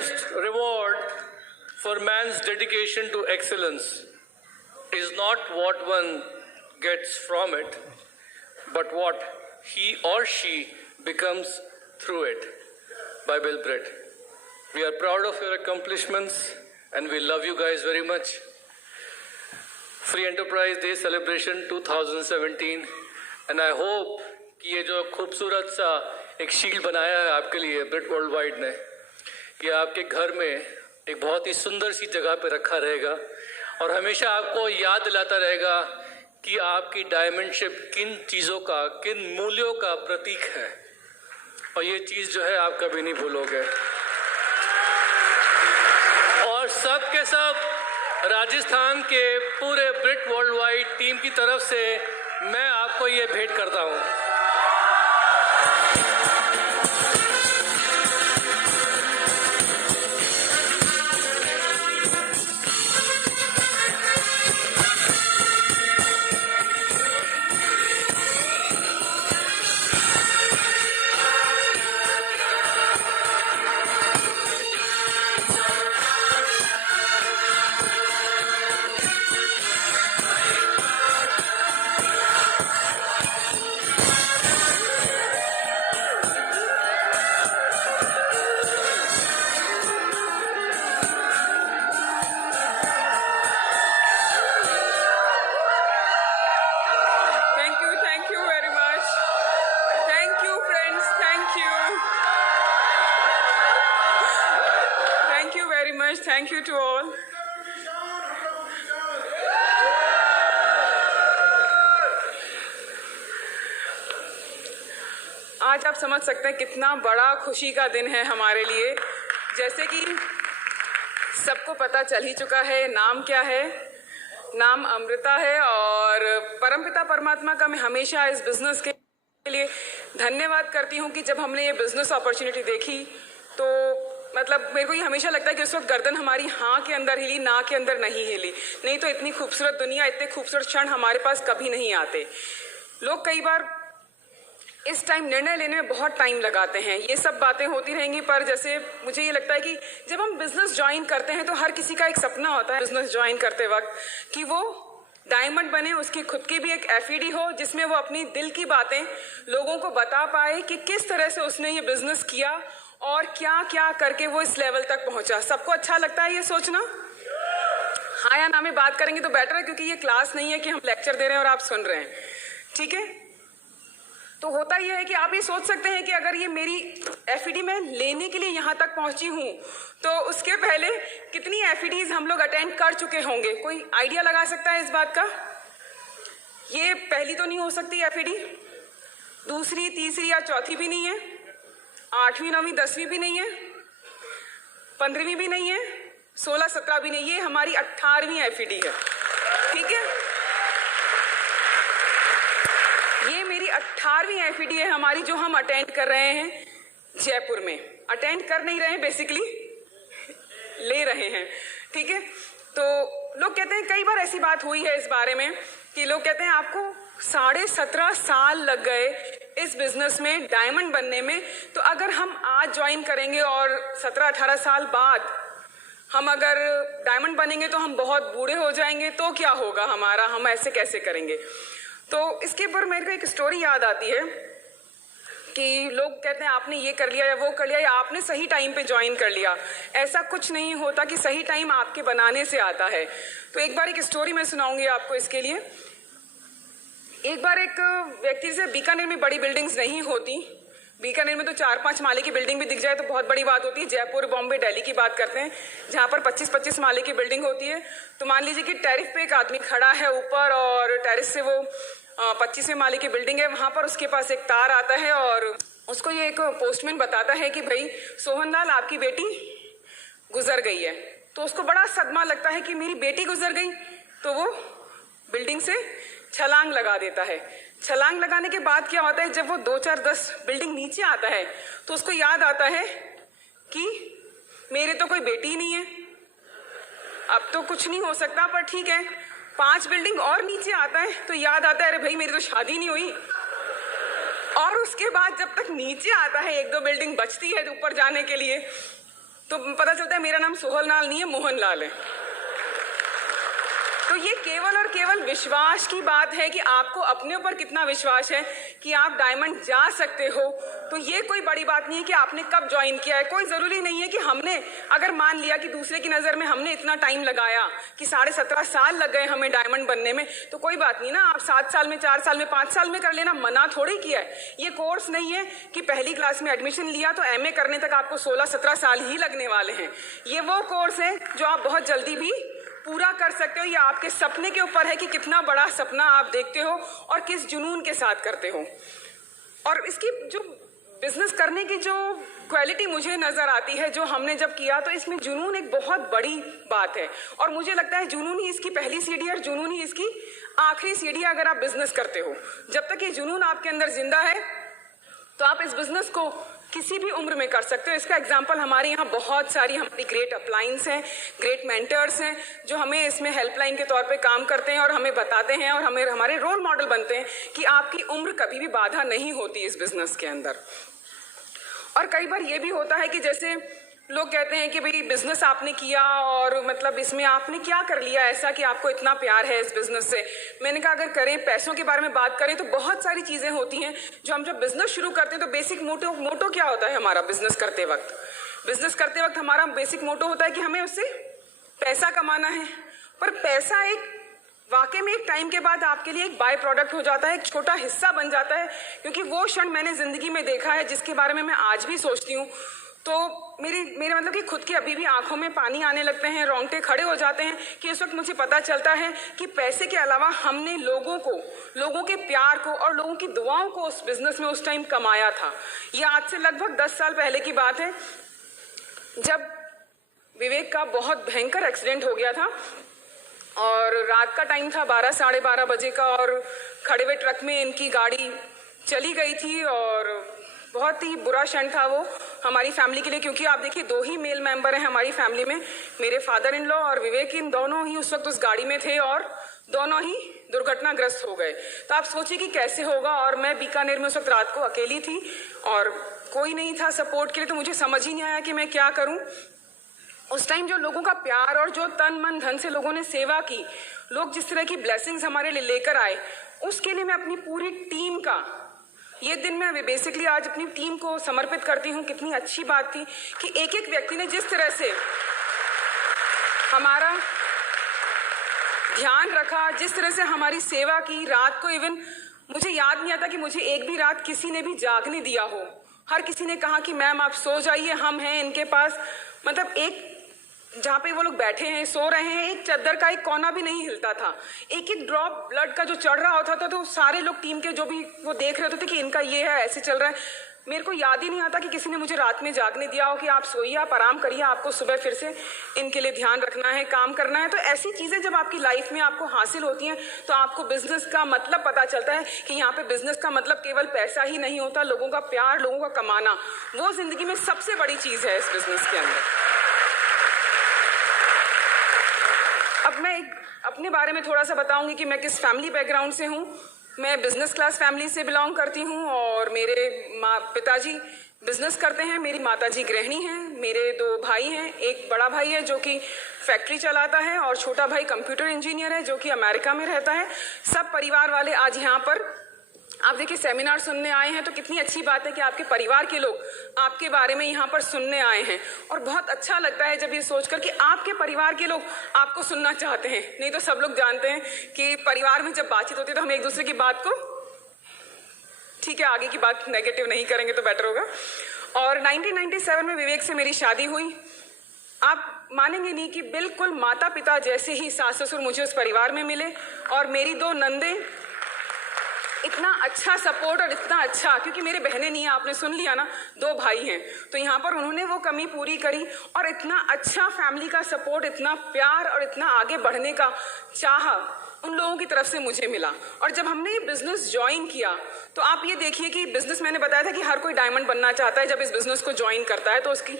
highest reward for man's dedication to excellence is not what one gets from it, but what he or she becomes through it. By Bill Britt. We are proud of your accomplishments and we love you guys very much. Free Enterprise Day celebration 2017 and I hope कि ये जो खूबसूरत सा एक shield बनाया है आपके लिए ब्रिट वर्ल्ड वाइड ने, ये आपके घर में एक बहुत ही सुंदर सी जगह पे रखा रहेगा और हमेशा आपको याद दिलाता रहेगा कि आपकी डायमंडशिप किन चीज़ों का, किन मूल्यों का प्रतीक है और ये चीज़ जो है आप कभी नहीं भूलोगे। और सब के सब राजस्थान के पूरे ब्रिट वर्ल्ड वाइड टीम की तरफ से मैं आपको ये भेंट करता हूँ। Thank you to all. आज आप समझ सकते हैं कितना बड़ा खुशी का दिन है हमारे लिए। जैसे कि सबको पता चल ही चुका है, नाम क्या है? नाम अमृता है और परमपिता परमात्मा का मैं हमेशा इस बिजनेस के लिए धन्यवाद करती हूँ कि जब हमने ये बिजनेस अपॉर्चुनिटी देखी तो मतलब मेरे को ये हमेशा लगता है कि उस वक्त गर्दन हमारी हाँ के अंदर हिली, ना के अंदर नहीं हिली। नहीं तो इतनी खूबसूरत दुनिया, इतने खूबसूरत क्षण हमारे पास कभी नहीं आते। लोग कई बार इस टाइम निर्णय लेने में बहुत टाइम लगाते हैं। ये सब बातें होती रहेंगी, पर जैसे मुझे ये लगता है कि जब हम बिजनेस ज्वाइन करते हैं तो हर किसी का एक सपना होता है बिजनेस ज्वाइन करते वक्त कि वो डायमंड बने, उसकी खुद की भी एक एफईडी हो जिसमें वो अपनी दिल की बातें लोगों को बता पाए कि किस तरह से उसने ये बिजनेस किया और क्या क्या करके वो इस लेवल तक पहुंचा। सबको अच्छा लगता है ये सोचना? हाँ या ना में बात करेंगे तो बेटर है, क्योंकि ये क्लास नहीं है कि हम लेक्चर दे रहे हैं और आप सुन रहे हैं। ठीक है, तो होता ये है कि आप ये सोच सकते हैं कि अगर ये मेरी एफईडी में लेने के लिए यहाँ तक पहुंची हूँ तो उसके पहले कितनी एफईडीज हम लोग अटेंड कर चुके होंगे। कोई आइडिया लगा सकता है इस बात का? ये पहली तो नहीं हो सकती एफईडी, दूसरी, तीसरी या चौथी भी नहीं है, 8वीं, 9वीं, 10वीं भी नहीं है, 15वीं भी नहीं है, 16, 17 भी नहीं। ये हमारी 18वीं एफईडी है। ठीक है, ये मेरी 18वीं एफईडी है हमारी, जो हम अटेंड कर रहे हैं जयपुर में। अटेंड कर नहीं रहे हैं, बेसिकली ले रहे हैं। ठीक है, तो लोग कहते हैं, कई बार ऐसी बात हुई है इस बारे में कि लोग कहते हैं आपको 17.5 साल लग गए इस बिजनेस में डायमंड बनने में, तो अगर हम आज ज्वाइन करेंगे और 17-18 साल बाद हम अगर डायमंड बनेंगे तो हम बहुत बूढ़े हो जाएंगे, तो क्या होगा हमारा, हम ऐसे कैसे करेंगे? तो इसके ऊपर मेरे को एक स्टोरी याद आती है कि लोग कहते हैं आपने ये कर लिया या वो कर लिया या आपने सही टाइम पे ज्वाइन कर लिया। ऐसा कुछ नहीं होता कि सही टाइम आपके बनाने से आता है। तो एक बार एक स्टोरी मैं सुनाऊंगी आपको इसके लिए। एक बार एक व्यक्ति से, बीकानेर में बड़ी बिल्डिंग्स नहीं होती, बीकानेर में तो 4-5 माले की बिल्डिंग भी दिख जाए तो बहुत बड़ी बात होती है। जयपुर, बॉम्बे, दिल्ली की बात करते हैं जहाँ पर 25-25 माले की बिल्डिंग होती है। तो मान लीजिए कि टेरिस पे एक आदमी खड़ा है ऊपर और टेरिस से वो 25वें माले की बिल्डिंग है, वहाँ पर उसके पास एक तार आता है और उसको ये एक पोस्टमैन बताता है कि भाई सोहनलाल, आपकी बेटी गुजर गई है। तो उसको बड़ा सदमा लगता है कि मेरी बेटी गुजर गई। तो वो बिल्डिंग से छलांग लगा देता है। छलांग लगाने के बाद क्या होता है, जब वो 2-4-10 बिल्डिंग नीचे आता है तो उसको याद आता है कि मेरे तो कोई बेटी ही नहीं है, अब तो कुछ नहीं हो सकता। पर ठीक है, 5 बिल्डिंग और नीचे आता है तो याद आता है, अरे भाई मेरी तो शादी नहीं हुई। और उसके बाद जब तक नीचे आता है, 1-2 बिल्डिंग बचती है ऊपर जाने के लिए, तो पता चलता है मेरा नाम सोहल लाल नहीं है, मोहन लाल है। तो ये केवल और केवल विश्वास की बात है कि आपको अपने ऊपर कितना विश्वास है कि आप डायमंड जा सकते हो। तो ये कोई बड़ी बात नहीं है कि आपने कब ज्वाइन किया है। कोई ज़रूरी नहीं है कि हमने अगर मान लिया कि दूसरे की नज़र में हमने इतना टाइम लगाया कि 17.5 साल लग गए हमें डायमंड बनने में, तो कोई बात नहीं ना, आप 7 साल में, 4 साल में, 5 साल में कर लेना, मना थोड़ी किया है। ये कोर्स नहीं है कि पहली क्लास में एडमिशन लिया तो एमए करने तक आपको 16-17 साल ही लगने वाले हैं। ये वो कोर्स है जो आप बहुत जल्दी भी पूरा कर सकते हो। ये आपके सपने के ऊपर है कि कितना बड़ा सपना आप देखते हो और किस जुनून के साथ करते हो। और इसकी जो बिजनेस करने की जो क्वालिटी मुझे नजर आती है, जो हमने जब किया, तो इसमें जुनून एक बहुत बड़ी बात है। और मुझे लगता है जुनून ही इसकी पहली सीढ़ी है और जुनून ही इसकी आखिरी सीढ़ी है अगर आप बिजनेस करते हो। जब तक ये जुनून आपके अंदर जिंदा है तो आप इस बिजनेस को किसी भी उम्र में कर सकते हो। इसका एग्जाम्पल हमारे यहाँ बहुत सारी हमारी ग्रेट अपलाइंस हैं, ग्रेट मेंटर्स हैं जो हमें इसमें हेल्पलाइन के तौर पे काम करते हैं और हमें बताते हैं और हमें हमारे रोल मॉडल बनते हैं कि आपकी उम्र कभी भी बाधा नहीं होती इस बिजनेस के अंदर। और कई बार ये भी होता है कि जैसे लोग कहते हैं कि भाई बिजनेस आपने किया और मतलब इसमें आपने क्या कर लिया ऐसा कि आपको इतना प्यार है इस बिजनेस से। मैंने कहा अगर करें, पैसों के बारे में बात करें तो बहुत सारी चीज़ें होती हैं जो हम जब बिजनेस शुरू करते हैं तो बेसिक मोटो क्या होता है हमारा बिजनेस करते वक्त हमारा बेसिक मोटो होता है कि हमें उससे पैसा कमाना है। पर पैसा एक वाकई में एक टाइम के बाद आपके लिए एक बाय प्रोडक्ट हो जाता है, एक छोटा हिस्सा बन जाता है। क्योंकि वो क्षण मैंने जिंदगी में देखा है जिसके बारे में मैं आज भी सोचती हूँ तो मेरे मतलब कि खुद की अभी भी आंखों में पानी आने लगते हैं, रोंगटे खड़े हो जाते हैं कि उस वक्त मुझे पता चलता है कि पैसे के अलावा हमने लोगों के प्यार को और लोगों की दुआओं को उस बिजनेस में उस टाइम कमाया था। ये आज से लगभग 10 साल पहले की बात है जब विवेक का बहुत भयंकर एक्सीडेंट हो गया था और रात का टाइम था, 12-12:30 बजे का, और खड़े हुए ट्रक में इनकी गाड़ी चली गई थी और बहुत ही बुरा क्षण था वो हमारी फैमिली के लिए। क्योंकि आप देखिए 2 ही मेल मेंबर हैं हमारी फैमिली में, मेरे फादर इन लॉ और विवेक, इन दोनों ही उस वक्त उस गाड़ी में थे और दोनों ही दुर्घटनाग्रस्त हो गए। तो आप सोचिए कि कैसे होगा। और मैं बीकानेर में उस वक्त रात को अकेली थी और कोई नहीं था सपोर्ट के लिए, तो मुझे समझ ही नहीं आया कि मैं क्या करूं। उस टाइम जो लोगों का प्यार और जो तन मन धन से लोगों ने सेवा की, लोग जिस तरह की ब्लेसिंग्स हमारे लिए लेकर आए, उसके लिए मैं अपनी पूरी टीम का ये दिन मैं बेसिकली आज अपनी टीम को समर्पित करती हूँ। कितनी अच्छी बात थी कि एक एक व्यक्ति ने जिस तरह से हमारा ध्यान रखा, जिस तरह से हमारी सेवा की। रात को इवन मुझे याद नहीं आता कि मुझे एक भी रात किसी ने भी जागने दिया हो। हर किसी ने कहा कि मैम आप सो जाइए, हम हैं इनके पास। मतलब एक जहाँ पे वो लोग बैठे हैं, सो रहे हैं, एक चादर का एक कोना भी नहीं हिलता था। एक एक ड्रॉप ब्लड का जो चढ़ रहा होता था तो सारे लोग टीम के जो भी वो देख रहे होते थे कि इनका ये है, ऐसे चल रहा है। मेरे को याद ही नहीं आता कि किसी ने मुझे रात में जागने दिया हो कि आप सोइए, आप आराम करिए, आपको सुबह फिर से इनके लिए ध्यान रखना है, काम करना है। तो ऐसी चीज़ें जब आपकी लाइफ में आपको हासिल होती हैं तो आपको बिजनेस का मतलब पता चलता है कि यहाँ पे बिजनेस का मतलब केवल पैसा ही नहीं होता, लोगों का प्यार, लोगों का कमाना, वो जिंदगी में सबसे बड़ी चीज़ है इस बिजनेस के अंदर। अब मैं अपने बारे में थोड़ा सा बताऊंगी कि मैं किस फैमिली बैकग्राउंड से हूँ। मैं बिजनेस क्लास फैमिली से बिलोंग करती हूँ और मेरे पिताजी बिजनेस करते हैं, मेरी माताजी गृहिणी हैं, मेरे 2 भाई हैं। एक बड़ा भाई है जो कि फैक्ट्री चलाता है और छोटा भाई कंप्यूटर इंजीनियर है जो कि अमेरिका में रहता है। सब परिवार वाले आज यहाँ पर आप देखिए सेमिनार सुनने आए हैं, तो कितनी अच्छी बात है कि आपके परिवार के लोग आपके बारे में यहाँ पर सुनने आए हैं। और बहुत अच्छा लगता है जब ये सोचकर कि आपके परिवार के लोग आपको सुनना चाहते हैं। नहीं तो सब लोग जानते हैं कि परिवार में जब बातचीत होती है तो हम एक दूसरे की बात को, ठीक है आगे की बात नेगेटिव नहीं करेंगे तो बेटर होगा। और 1997 में विवेक से मेरी शादी हुई। आप मानेंगे नहीं कि बिल्कुल माता पिता जैसे ही सास ससुर मुझे उस परिवार में मिले। और मेरी 2 नंदे, इतना अच्छा सपोर्ट और इतना अच्छा, क्योंकि मेरे बहनें नहीं है, आपने सुन लिया ना, 2 भाई हैं, तो यहाँ पर उन्होंने वो कमी पूरी करी। और इतना अच्छा फैमिली का सपोर्ट, इतना प्यार और इतना आगे बढ़ने का चाह उन लोगों की तरफ से मुझे मिला। और जब हमने ये बिजनेस ज्वाइन किया तो आप ये देखिए कि बिजनेस, मैंने बताया था कि हर कोई डायमंड बनना चाहता है। जब इस बिजनेस को ज्वाइन करता है तो उसकी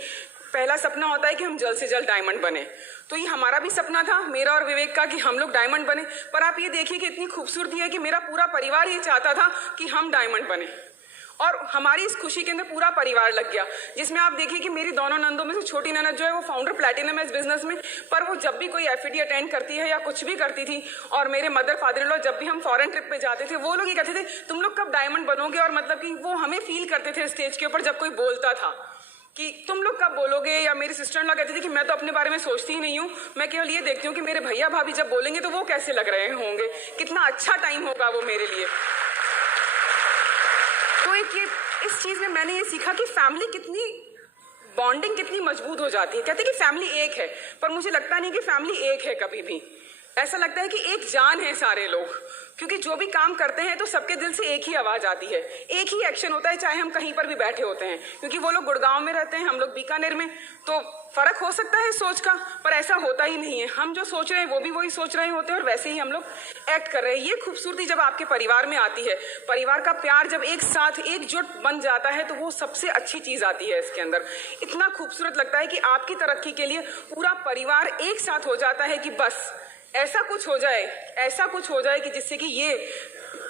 पहला सपना होता है कि हम जल्द से जल्द डायमंड बने। तो ये हमारा भी सपना था, मेरा और विवेक का, कि हम लोग डायमंड बने। पर आप ये देखिए कि इतनी खूबसूरती है कि मेरा पूरा परिवार ये चाहता था कि हम डायमंड बने। और हमारी इस खुशी के अंदर पूरा परिवार लग गया, जिसमें आप देखिए कि मेरी दोनों नंदों में से छोटी ननद जो है वो फाउंडर प्लैटिनम है इस बिजनेस में, पर वो जब भी कोई एफईडी अटेंड करती है या कुछ भी करती थी, और मेरे मदर फादर इन लॉ जब भी हम फॉरेन ट्रिप पे जाते थे वो लोग ये कहते थे तुम लोग कब डायमंड बनोगे, और मतलब कि वो हमें फील करते थे स्टेज के ऊपर जब कोई बोलता था कि तुम लोग कब बोलोगे। या मेरी सिस्टर इन लॉ कहती थी कि मैं तो अपने बारे में सोचती ही नहीं हूँ, मैं केवल ये देखती हूँ कि मेरे भैया भाभी जब बोलेंगे तो वो कैसे लग रहे होंगे, कितना अच्छा टाइम होगा वो मेरे लिए। तो एक ये इस चीज में मैंने ये सीखा कि फैमिली कितनी बॉन्डिंग कितनी मजबूत हो जाती है। कहते हैं कि फैमिली एक है, पर मुझे लगता नहीं कि फैमिली एक है कभी भी। ऐसा लगता है कि एक जान है सारे लोग, क्योंकि जो भी काम करते हैं तो सबके दिल से एक ही आवाज आती है, एक ही एक्शन होता है, चाहे हम कहीं पर भी बैठे होते हैं। क्योंकि वो लोग गुड़गांव में रहते हैं, हम लोग बीकानेर में, तो फर्क हो सकता है सोच का, पर ऐसा होता ही नहीं है। हम जो सोच रहे हैं वो भी वही सोच रहे होते हैं और वैसे ही हम लोग एक्ट कर रहे हैं। ये खूबसूरती जब आपके परिवार में आती है, परिवार का प्यार जब एक साथ एकजुट बन जाता है, तो वो सबसे अच्छी चीज आती है इसके अंदर। इतना खूबसूरत लगता है कि आपकी तरक्की के लिए पूरा परिवार एक साथ हो जाता है कि बस ऐसा कुछ हो जाए, ऐसा कुछ हो जाए कि जिससे कि ये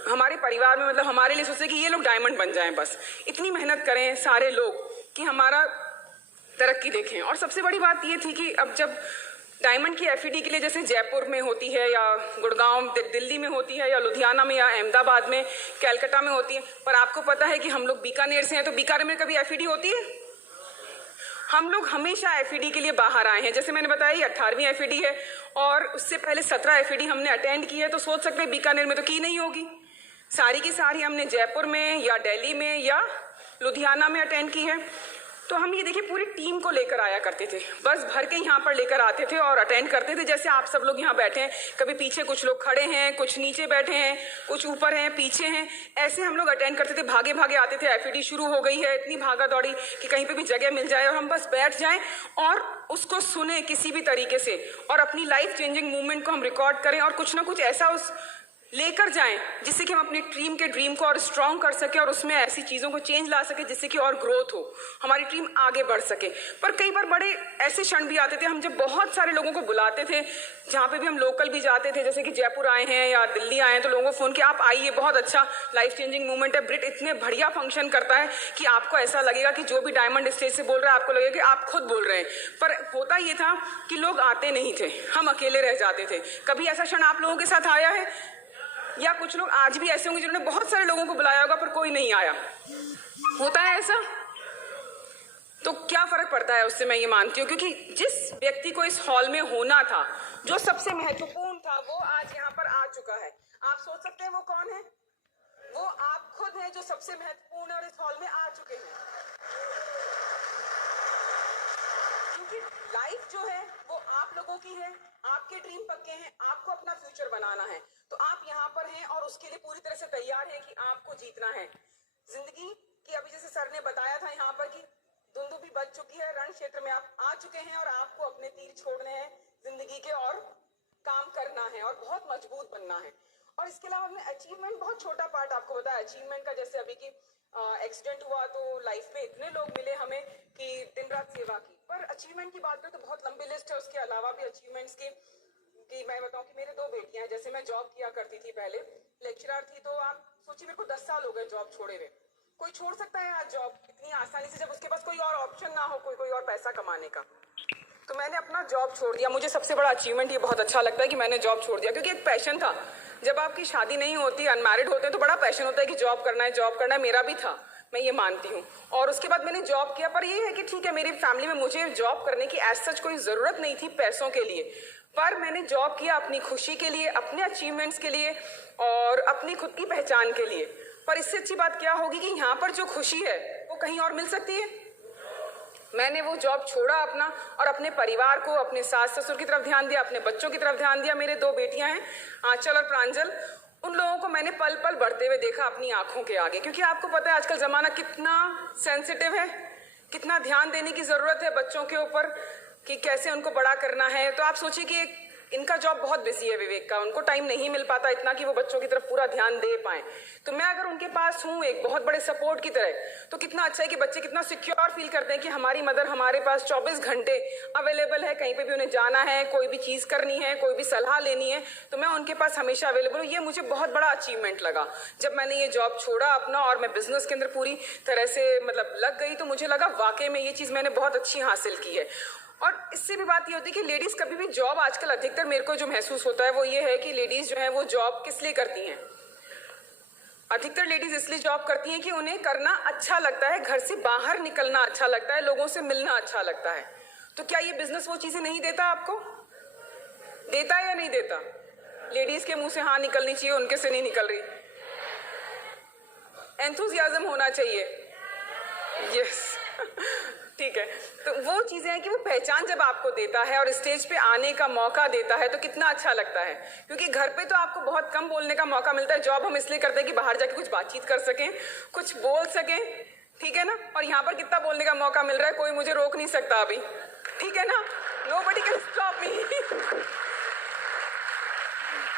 हमारे परिवार में, मतलब हमारे लिए सोचे कि ये लोग डायमंड बन जाएं। बस इतनी मेहनत करें सारे लोग कि हमारा तरक्की देखें। और सबसे बड़ी बात ये थी कि अब जब डायमंड की एफईडी के लिए जैसे जयपुर में होती है या गुड़गांव दिल्ली में होती है या लुधियाना में या अहमदाबाद में, कैलकाटा में होती है, पर आपको पता है कि हम लोग बीकानेर से हैं, तो बीकानेर में कभी एफईडी होती है? हम लोग हमेशा एफईडी के लिए बाहर आए हैं। जैसे मैंने बताया ये 18वीं एफईडी है और उससे पहले 17 एफईडी हमने अटेंड की है, तो सोच सकते हैं बीकानेर में तो की नहीं होगी। सारी की सारी हमने जयपुर में या दिल्ली में या लुधियाना में अटेंड की है। तो हम ये देखिए पूरी टीम को लेकर आया करते थे, बस भर के यहाँ पर लेकर आते थे और अटेंड करते थे। जैसे आप सब लोग यहाँ बैठे हैं, कभी पीछे कुछ लोग खड़े हैं, कुछ नीचे बैठे हैं, कुछ ऊपर हैं, पीछे हैं, ऐसे हम लोग अटेंड करते थे। भागे भागे आते थे। एफईडी शुरू हो गई है, इतनी भागा दौड़ी कि कहीं पे भी जगह मिल जाए और हम बस बैठ जाएं और उसको सुने किसी भी तरीके से, और अपनी लाइफ चेंजिंग मूवमेंट को हम रिकॉर्ड करें और कुछ ना कुछ ऐसा उस लेकर जाएं जिससे कि हम अपनी ड्रीम को और स्ट्रॉन्ग कर सके और उसमें ऐसी चीज़ों को चेंज ला सके जिससे कि और ग्रोथ हो, हमारी टीम आगे बढ़ सके। पर कई बार बड़े ऐसे क्षण भी आते थे, हम जब बहुत सारे लोगों को बुलाते थे, जहाँ पे भी हम लोकल भी जाते थे, जैसे कि जयपुर आए हैं या दिल्ली आए हैं, तो लोगों को फ़ोन किया आप आइए, बहुत अच्छा लाइफ चेंजिंग मूवमेंट है, ब्रिट इतने बढ़िया फंक्शन करता है कि आपको ऐसा लगेगा कि जो भी डायमंड स्टेज से बोल रहा है आपको लगेगा कि आप खुद बोल रहे हैं। पर होता ये था कि लोग आते नहीं थे, हम अकेले रह जाते थे। कभी ऐसा क्षण आप लोगों के साथ आया है? या कुछ लोग आज भी ऐसे होंगे जिन्होंने बहुत सारे लोगों को बुलाया होगा पर कोई नहीं आया, होता है ऐसा? तो क्या फर्क पड़ता है उससे, मैं ये मानती हूँ, क्योंकि जिस व्यक्ति को इस हॉल में होना था, जो सबसे महत्वपूर्ण था, वो आज यहाँ पर आ चुका है। आप सोच सकते हैं वो कौन है? वो आप खुद हैं जो सबसे महत्वपूर्ण है और इस हॉल में आ चुके हैं। क्योंकि लाइफ जो है वो आप लोगों की है, आपके ड्रीम पक्के हैं, आपको अपना फ्यूचर बनाना है, तो आप यहाँ पर हैं और उसके लिए पूरी तरह से तैयार हैं कि आपको जीतना है। जिंदगी की अभी जैसे सर ने बताया था यहाँ पर कि दुंदुभी बज चुकी है, रण क्षेत्र में आप आ चुके हैं और आपको अपने तीर छोड़ने हैं जिंदगी के और काम करना है और बहुत मजबूत बनना है। और इसके अलावा हमने अचीवमेंट, बहुत छोटा पार्ट आपको बताया अचीवमेंट का। जैसे अभी की एक्सीडेंट हुआ तो लाइफ में इतने लोग मिले हमें कि दिन रात सेवा की, पर अचीवमेंट की बात करें तो बहुत लंबी लिस्ट है उसके अलावा भी अचीवमेंट्स की। कि मैं बताऊं कि मेरे 2 बेटियां हैं। जैसे मैं जॉब किया करती थी, पहले लेक्चरर थी, तो आप सोचिए मेरे को 10 साल हो गए जॉब छोड़े हुए। कोई छोड़ सकता है आज जॉब इतनी आसानी से जब उसके पास कोई और ऑप्शन ना हो, कोई और पैसा कमाने का? तो मैंने अपना जॉब छोड़ दिया। मुझे सबसे बड़ा अचीवमेंट ये बहुत अच्छा लगता है कि मैंने जॉब छोड़ दिया, क्योंकि एक पैशन था। जब आपकी शादी नहीं होती, अनमैरिड होते हैं, तो बड़ा पैशन होता है कि जॉब करना है, मेरा भी था, मैं ये मानती हूँ। और उसके बाद मैंने जॉब किया, पर ये है कि ठीक है मेरी फैमिली में मुझे जॉब करने की एज सच कोई ज़रूरत नहीं थी पैसों के लिए, पर मैंने जॉब किया अपनी खुशी के लिए, अपने अचीवमेंट्स के लिए और अपनी खुद की पहचान के लिए। पर इससे अच्छी बात क्या होगी कि यहाँ पर जो खुशी है वो कहीं और मिल सकती है। मैंने वो जॉब छोड़ा अपना और अपने परिवार को, अपने सास ससुर की तरफ ध्यान दिया, अपने बच्चों की तरफ ध्यान दिया। मेरे 2 बेटियां हैं, आंचल और प्रांजल, उन लोगों को मैंने पल पल बढ़ते हुए देखा अपनी आंखों के आगे। क्योंकि आपको पता है आजकल ज़माना कितना सेंसिटिव है, कितना ध्यान देने की ज़रूरत है बच्चों के ऊपर कि कैसे उनको बड़ा करना है। तो आप सोचिए कि एक इनका जॉब बहुत बिजी है विवेक का, उनको टाइम नहीं मिल पाता इतना कि वो बच्चों की तरफ पूरा ध्यान दे पाए। तो मैं अगर उनके पास हूँ एक बहुत बड़े सपोर्ट की तरह, तो कितना अच्छा है कि बच्चे कितना सिक्योर फील करते हैं कि हमारी मदर हमारे पास 24 घंटे अवेलेबल है, कहीं पे भी उन्हें जाना है, कोई भी चीज़ करनी है, कोई भी सलाह लेनी है, तो मैं उनके पास हमेशा अवेलेबल हूँ। ये मुझे बहुत बड़ा अचीवमेंट लगा जब मैंने ये जॉब छोड़ा अपना और मैं बिजनेस के अंदर पूरी तरह से मतलब लग गई, तो मुझे लगा वाकई में ये चीज़ मैंने बहुत अच्छी हासिल की है। और इससे भी बात ये होती है कि लेडीज कभी भी जॉब, आजकल अधिकतर मेरे को जो महसूस होता है वो ये है कि लेडीज जो है वो जॉब किस लिए करती हैं। अधिकतर लेडीज इसलिए जॉब करती हैं कि उन्हें करना अच्छा लगता है, घर से बाहर निकलना अच्छा लगता है, लोगों से मिलना अच्छा लगता है। तो क्या ये बिजनेस वो चीजें नहीं देता आपको? देता है या नहीं देता? लेडीज के मुंह से हाँ निकलनी चाहिए, उनके से नहीं निकल रही। एंथुजियाज्म होना चाहिए। यस ठीक है। तो वो चीजें हैं कि वो पहचान जब आपको देता है और स्टेज पे आने का मौका देता है तो कितना अच्छा लगता है, क्योंकि घर पे तो आपको बहुत कम बोलने का मौका मिलता है। जॉब हम इसलिए करते हैं कि बाहर जाके कुछ बातचीत कर सकें, कुछ बोल सकें, ठीक है ना। और यहाँ पर कितना बोलने का मौका मिल रहा है, कोई मुझे रोक नहीं सकता अभी, ठीक है ना। Nobody can stop me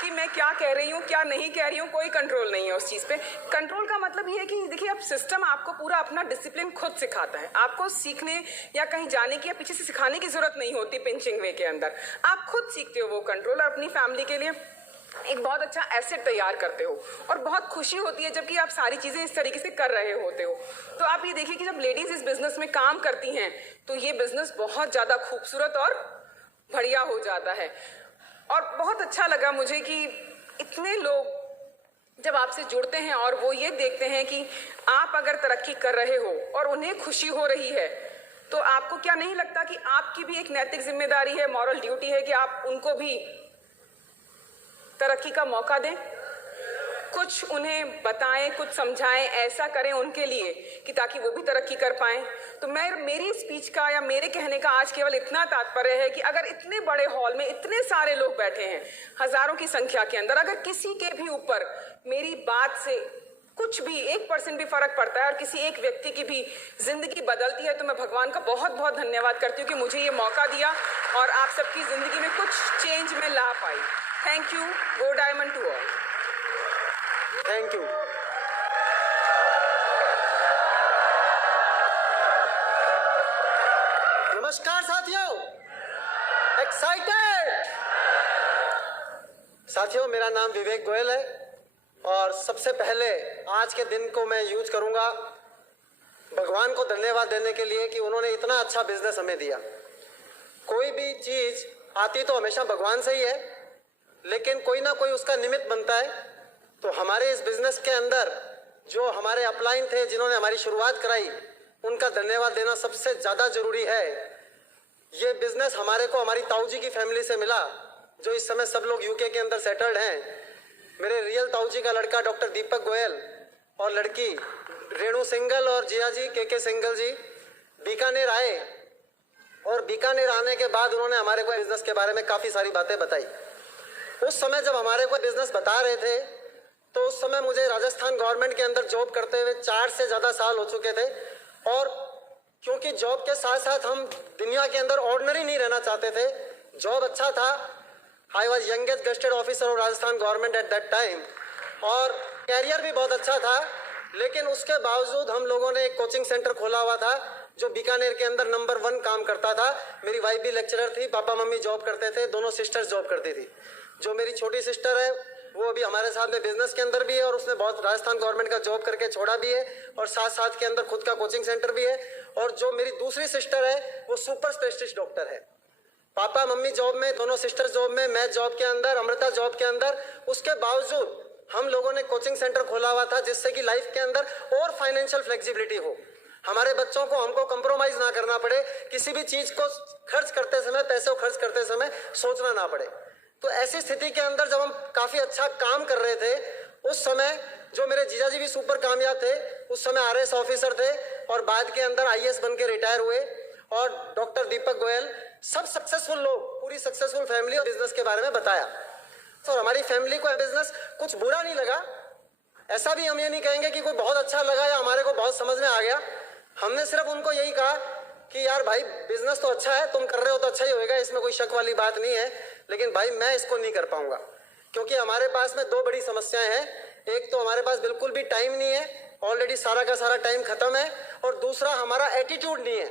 कि मैं क्या कह रही हूँ क्या नहीं कह रही हूँ, कोई कंट्रोल नहीं है उस चीज़ पे। कंट्रोल का मतलब ये है कि देखिए अब सिस्टम आपको पूरा अपना डिसिप्लिन खुद सिखाता है। आपको सीखने या कहीं जाने की या पीछे से सिखाने की जरूरत नहीं होती। पिंचिंग वे के अंदर आप खुद सीखते हो वो कंट्रोल, और अपनी फैमिली के लिए एक बहुत अच्छा एसेट तैयार करते हो। और बहुत खुशी होती है जबकि आप सारी चीज़ें इस तरीके से कर रहे होते हो। तो आप ये देखिए कि जब लेडीज इस बिजनेस में काम करती हैं तो ये बिजनेस बहुत ज़्यादा खूबसूरत और बढ़िया हो जाता है। और बहुत अच्छा लगा मुझे कि इतने लोग जब आपसे जुड़ते हैं और वो ये देखते हैं कि आप अगर तरक्की कर रहे हो और उन्हें खुशी हो रही है, तो आपको क्या नहीं लगता कि आपकी भी एक नैतिक जिम्मेदारी है, मॉरल ड्यूटी है कि आप उनको भी तरक्की का मौका दें, कुछ उन्हें बताएं, कुछ समझाएं, ऐसा करें उनके लिए कि ताकि वो भी तरक्की कर पाएं। तो मेरी स्पीच का या मेरे कहने का आज केवल इतना तात्पर्य है कि अगर इतने बड़े हॉल में इतने सारे लोग बैठे हैं, हजारों की संख्या के अंदर, अगर किसी के भी ऊपर मेरी बात से कुछ भी 1% भी फर्क पड़ता है और किसी एक व्यक्ति की भी जिंदगी बदलती है, तो मैं भगवान का बहुत बहुत धन्यवाद करती हूँ कि मुझे ये मौका दिया और आप सबकी जिंदगी में कुछ चेंज में ला पाई। Thank you. Go diamond to all. Thank you. नमस्कार साथियों, एक्साइटेड साथियों, मेरा नाम विवेक गोयल है और सबसे पहले आज के दिन को मैं यूज करूंगा भगवान को धन्यवाद देने के लिए कि उन्होंने इतना अच्छा बिजनेस हमें दिया। कोई भी चीज आती तो हमेशा भगवान से ही है, लेकिन कोई ना कोई उसका निमित्त बनता है। तो हमारे इस बिजनेस के अंदर जो हमारे अपलाइन थे, जिन्होंने हमारी शुरुआत कराई, उनका धन्यवाद देना सबसे ज़्यादा ज़रूरी है। ये बिजनेस हमारे को हमारी ताऊ जी की फैमिली से मिला, जो इस समय सब लोग यूके के अंदर सेटल्ड हैं। मेरे रियल ताऊ जी का लड़का डॉक्टर दीपक गोयल और लड़की रेणु सिंगल और जिया जी के सिंगल जी बीकानेर आए, और बीकानेर आने के बाद उन्होंने हमारे को बिजनेस के बारे में काफ़ी सारी बातें बताई। उस समय जब हमारे को बिजनेस बता रहे थे तो उस समय मुझे राजस्थान गवर्नमेंट के अंदर जॉब करते हुए 4 से ज़्यादा साल हो चुके थे, और क्योंकि जॉब के साथ साथ हम दुनिया के अंदर ऑर्डिनरी नहीं रहना चाहते थे। जॉब अच्छा था, I was youngest gazetted officer of Rajasthan government at that time, और कैरियर भी बहुत अच्छा था। लेकिन उसके बावजूद हम लोगों ने एक कोचिंग सेंटर खोला हुआ था जो बीकानेर के अंदर नंबर 1 काम करता था। मेरी वाइफ भी लेक्चरर थी, पापा मम्मी जॉब करते थे, दोनों सिस्टर्स जॉब करती थी। जो मेरी छोटी सिस्टर है वो अभी हमारे साथ में बिजनेस के अंदर भी है, और उसने बहुत राजस्थान गवर्नमेंट का जॉब करके छोड़ा भी है, और साथ साथ के अंदर खुद का कोचिंग सेंटर भी है। और जो मेरी दूसरी सिस्टर है वो सुपर स्पेशलिस्ट डॉक्टर है। पापा मम्मी जॉब में, दोनों सिस्टर जॉब में, मैं जॉब के अंदर, अमृता जॉब के अंदर। उसके बावजूद हम लोगों ने कोचिंग सेंटर खोला हुआ था जिससे कि लाइफ के अंदर और फाइनेंशियल फ्लेक्सिबिलिटी हो, हमारे बच्चों को हमको कंप्रोमाइज ना करना पड़े, किसी भी चीज को खर्च करते समय, पैसे को खर्च करते समय सोचना ना पड़े। तो ऐसी स्थिति के अंदर जब हम काफी अच्छा काम कर रहे थे, उस समय जो मेरे जीजा जी भी सुपर कामयाब थे, उस समय RS ऑफिसर थे और बाद के अंदर IAS बन के रिटायर हुए, और डॉक्टर दीपक गोयल, सब सक्सेसफुल लोग, पूरी सक्सेसफुल फैमिली और बिजनेस के बारे में बताया। तो हमारी फैमिली को बिजनेस कुछ बुरा नहीं लगा। ऐसा भी हम ये नहीं कहेंगे कि कोई बहुत अच्छा लगा या हमारे को बहुत समझ में आ गया। हमने सिर्फ उनको यही कहा कि यार भाई बिजनेस तो अच्छा है, तुम कर रहे हो तो अच्छा ही होएगा, इसमें कोई शक वाली बात नहीं है, लेकिन भाई मैं इसको नहीं कर पाऊंगा क्योंकि हमारे पास में दो बड़ी समस्याएं हैं। एक तो हमारे पास बिल्कुल भी टाइम नहीं है, ऑलरेडी सारा का सारा टाइम खत्म है, और दूसरा हमारा एटीट्यूड नहीं है।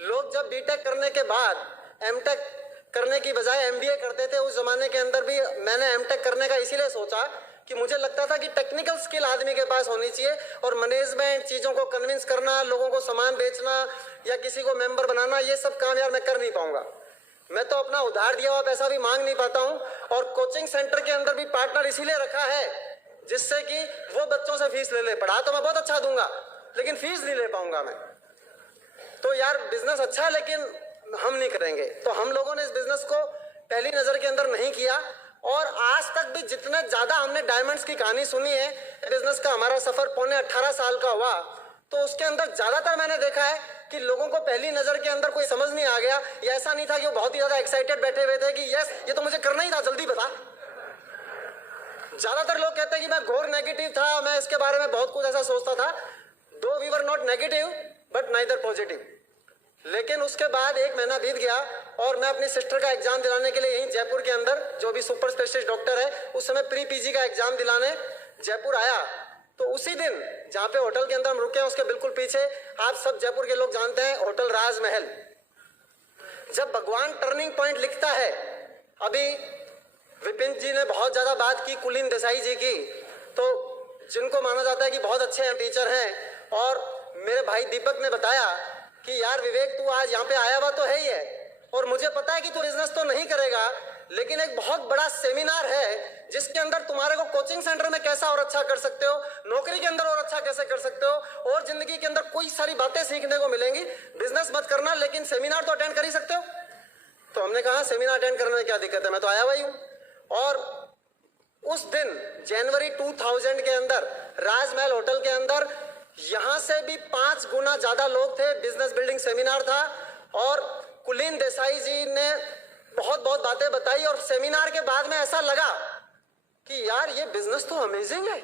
लोग जब बीटेक करने के बाद एमटेक करने की बजाय एमबीए करते थे, उस जमाने के अंदर भी मैंने एमटेक करने का इसीलिए सोचा कि मुझे लगता था कि टेक्निकल स्किल आदमी के पास होनी चाहिए, और मैनेजमेंट, चीज़ों को कन्विंस करना, लोगों को सामान बेचना या किसी को मेंबर बनाना, ये सब काम यार मैं कर नहीं पाऊंगा। मैं तो अपना उधार दिया हुआ पैसा भी मांग नहीं पाता हूँ, और कोचिंग सेंटर के अंदर भी पार्टनर इसीलिए रखा है जिससे कि वो बच्चों से फीस ले ले। पढ़ा तो मैं बहुत अच्छा दूंगा लेकिन फीस नहीं ले पाऊंगा मैं। तो यार बिजनेस अच्छा है लेकिन हम नहीं करेंगे। तो हम लोगों ने इस बिजनेस को पहली नजर के अंदर नहीं किया, और आज तक भी जितने ज्यादा हमने डायमंड्स की कहानी सुनी है, बिजनेस का हमारा सफर पौने 18 साल का हुआ, तो उसके अंदर ज्यादातर मैंने देखा है कि लोगों को पहली नजर के अंदर कोई समझ नहीं आ गया, या ऐसा नहीं था कि वो बहुत ही ज्यादा एक्साइटेड बैठे हुए थे कि यस ये तो मुझे करना ही था, जल्दी बता। ज्यादातर लोग कहते हैं कि मैं घोर नेगेटिव था, मैं इसके बारे में बहुत कुछ ऐसा सोचता था। Though we were not negative but neither positive. लेकिन उसके बाद एक महीना बीत गया और मैं अपनी सिस्टर का एग्जाम दिलाने के लिए यहीं जयपुर के अंदर, जो भी सुपर स्पेशलिस्ट डॉक्टर है, उस समय प्री पीजी का एग्जाम दिलाने जयपुर आया। तो उसी दिन जहाँ पे होटल के अंदर हम रुके हैं उसके बिल्कुल पीछे, आप सब जयपुर के लोग जानते हैं, होटल राजमहल। जब भगवान टर्निंग पॉइंट लिखता है, अभी विपिन जी ने बहुत ज्यादा बात की कुलीन देसाई जी की, तो जिनको माना जाता है कि बहुत अच्छे टीचर हैं, और मेरे भाई दीपक ने बताया कि यार विवेक तू आज यहाँ पे आया हुआ तो है ही है, और मुझे पता है कि तू बिजनेस तो नहीं करेगा, लेकिन एक बहुत बड़ा सेमिनार है जिसके अंदर तुम्हारे को कोचिंग सेंटर में कैसा और अच्छा कर सकते हो, नौकरी के अंदर और अच्छा कैसे कर सकते हो, और जिंदगी के अंदर कोई सारी बातें सीखने को मिलेंगी। बिजनेस मत करना लेकिन सेमिनार तो अटेंड कर ही सकते हो। तो हमने कहा सेमिनार अटेंड करने में क्या दिक्कत है, मैं तो आया हुआ ही हूँ। और उस दिन जनवरी 2000 के अंदर राजमहल होटल के अंदर यहां से भी 5 गुना ज्यादा लोग थे, बिजनेस बिल्डिंग सेमिनार था, और कुलीन देसाई जी ने बहुत बहुत बातें बताई, और सेमिनार के बाद में ऐसा लगा कि यार ये बिजनेस तो अमेजिंग है,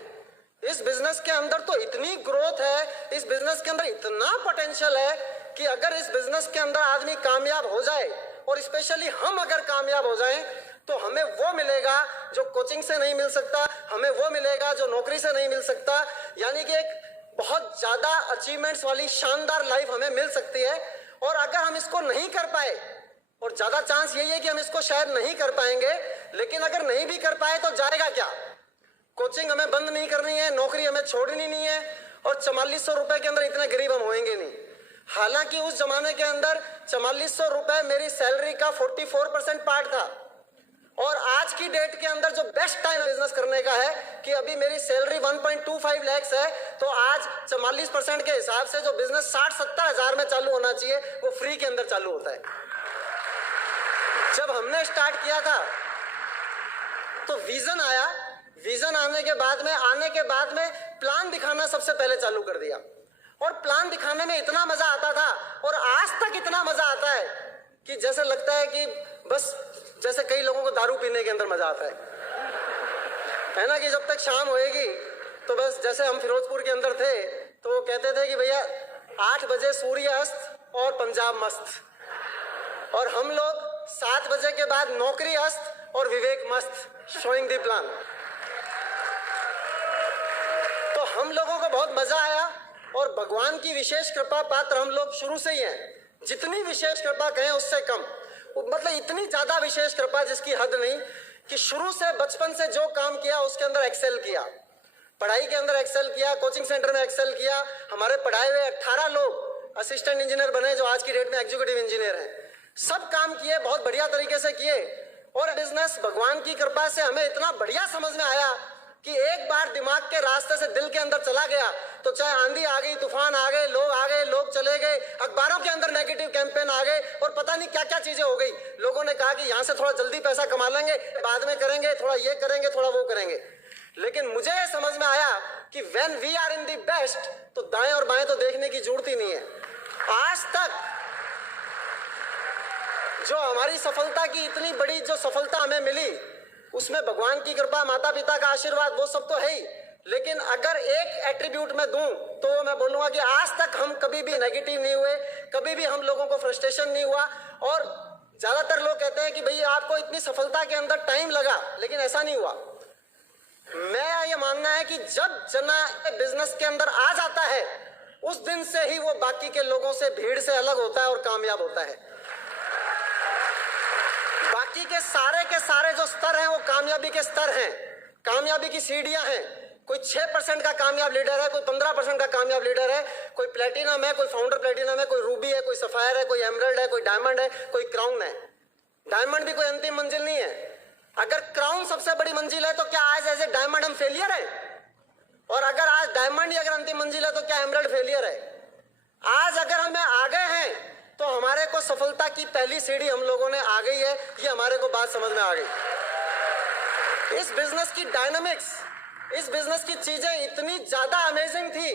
इस बिजनेस के अंदर तो इतनी ग्रोथ है, इस बिजनेस के अंदर इतना पोटेंशियल है कि अगर इस बिजनेस के अंदर आदमी कामयाब हो जाए, और स्पेशली हम अगर कामयाब हो जाएं, तो हमें वो मिलेगा जो कोचिंग से नहीं मिल सकता, हमें वो मिलेगा जो नौकरी से नहीं मिल सकता, यानी कि एक बहुत ज्यादा अचीवमेंट्स वाली शानदार लाइफ हमें मिल सकती है। और अगर हम इसको नहीं कर पाए, और ज्यादा चांस यही है कि हम इसको शायद नहीं कर पाएंगे, लेकिन अगर नहीं भी कर पाए तो जाएगा क्या? कोचिंग हमें बंद नहीं करनी है, नौकरी हमें छोड़नी नहीं है, और 4400 रुपए के अंदर इतने गरीब हम होएंगे नहीं। हालांकि उस जमाने के अंदर 4400 रुपए मेरी सैलरी का 44% पार्ट था, और आज की डेट के अंदर जो बेस्ट टाइम बिजनेस करने का है कि अभी मेरी सैलरी 1.25 लाख है, तो आज 44% के हिसाब से जो बिजनेस 60-70 हजार में चालू होना चाहिए वो फ्री के अंदर चालू होता है। जब हमने स्टार्ट किया था तो विजन आया, विजन आने के बाद में प्लान दिखाना सबसे पहले चालू कर दिया, और प्लान दिखाने में इतना मजा आता था, और आज तक इतना मजा आता है कि जैसे लगता है कि बस जैसे कई लोगों को दारू पीने के अंदर मजा आता है ना, कि जब तक शाम होएगी तो बस, जैसे हम फिरोजपुर के अंदर थे तो वो कहते थे कि भैया 8 बजे सूर्य अस्त और पंजाब मस्त, और हम लोग 7 बजे के बाद नौकरी अस्त और विवेक मस्त, शोइंग द प्लान। तो हम लोगों को बहुत मजा आया, और भगवान की विशेष कृपा पात्र हम लोग शुरू से ही हैं। जितनी विशेष कृपा कहें उससे कम, मतलब इतनी ज्यादा विशेष कृपा जिसकी हद नहीं, कि शुरू से बचपन से जो काम किया उसके अंदर एक्सेल किया, पढ़ाई के अंदर एक्सेल किया, कोचिंग सेंटर में एक्सेल किया। हमारे पढ़ाए हुए 18 लोग असिस्टेंट इंजीनियर बने जो आज की डेट में एग्जीक्यूटिव इंजीनियर हैं। सब काम किए, बहुत बढ़िया तरीके से किए, और बिजनेस भगवान की कृपा से हमें इतना बढ़िया समझ में आया कि एक बार दिमाग के रास्ते से दिल के अंदर चला गया तो चाहे आंधी आ गई, तूफान आ गए, लोग चले गए, अखबारों के अंदर नेगेटिव कैंपेन आ गए, और पता नहीं क्या क्या चीजें हो गई। लोगों ने कहा कि यहाँ से थोड़ा जल्दी पैसा कमा लेंगे, बाद में करेंगे, थोड़ा ये करेंगे, थोड़ा वो करेंगे। लेकिन मुझे ये समझ में आया कि when we are in the best, तो दाएं और बाएं तो देखने की जरूरत ही नहीं है। आज तक जो हमारी सफलता की इतनी बड़ी जो सफलता हमें मिली, उसमें भगवान की कृपा, माता पिता का आशीर्वाद, वो सब तो है ही, लेकिन अगर एक एट्रीब्यूट मैं दूं तो मैं बोलूंगा कि आज तक हम कभी भी नेगेटिव नहीं हुए, कभी भी हम लोगों को फ्रस्ट्रेशन नहीं हुआ। और ज्यादातर लोग कहते हैं कि भैया आपको इतनी सफलता के अंदर टाइम लगा, लेकिन ऐसा नहीं हुआ। मेरा ये मानना है कि जब जना बिजनेस के अंदर आ जाता है उस दिन से ही वो बाकी के लोगों से, भीड़ से अलग होता है और कामयाब होता है। बाकी के सारे जो स्तर हैं वो कामयाबी के स्तर हैं, कामयाबी की सीढ़ियां हैं। कोई 6% का कामयाब लीडर है, कोई 15% का कामयाब लीडर है, कोई प्लेटिनम है, कोई फाउंडर प्लेटिनम है, कोई रूबी है, कोई सफायर है, कोई एमरल्ड है, कोई डायमंड है, कोई क्राउन है। डायमंड भी कोई अंतिम मंजिल नहीं है। अगर क्राउन सबसे बड़ी मंजिल है तो क्या आज एज ए डायमंड हम फेलियर है? और अगर आज डायमंड ही अगर अंतिम मंजिल है तो क्या एमरल्ड फेलियर है? आज अगर हमें आ गए हैं तो हमारे को सफलता की पहली सीढ़ी हम लोगों ने आ गई है, ये हमारे को बात समझ में आ गई। इस बिजनेस की डायनामिक्स, इस बिजनेस की चीजें इतनी ज्यादा अमेजिंग थी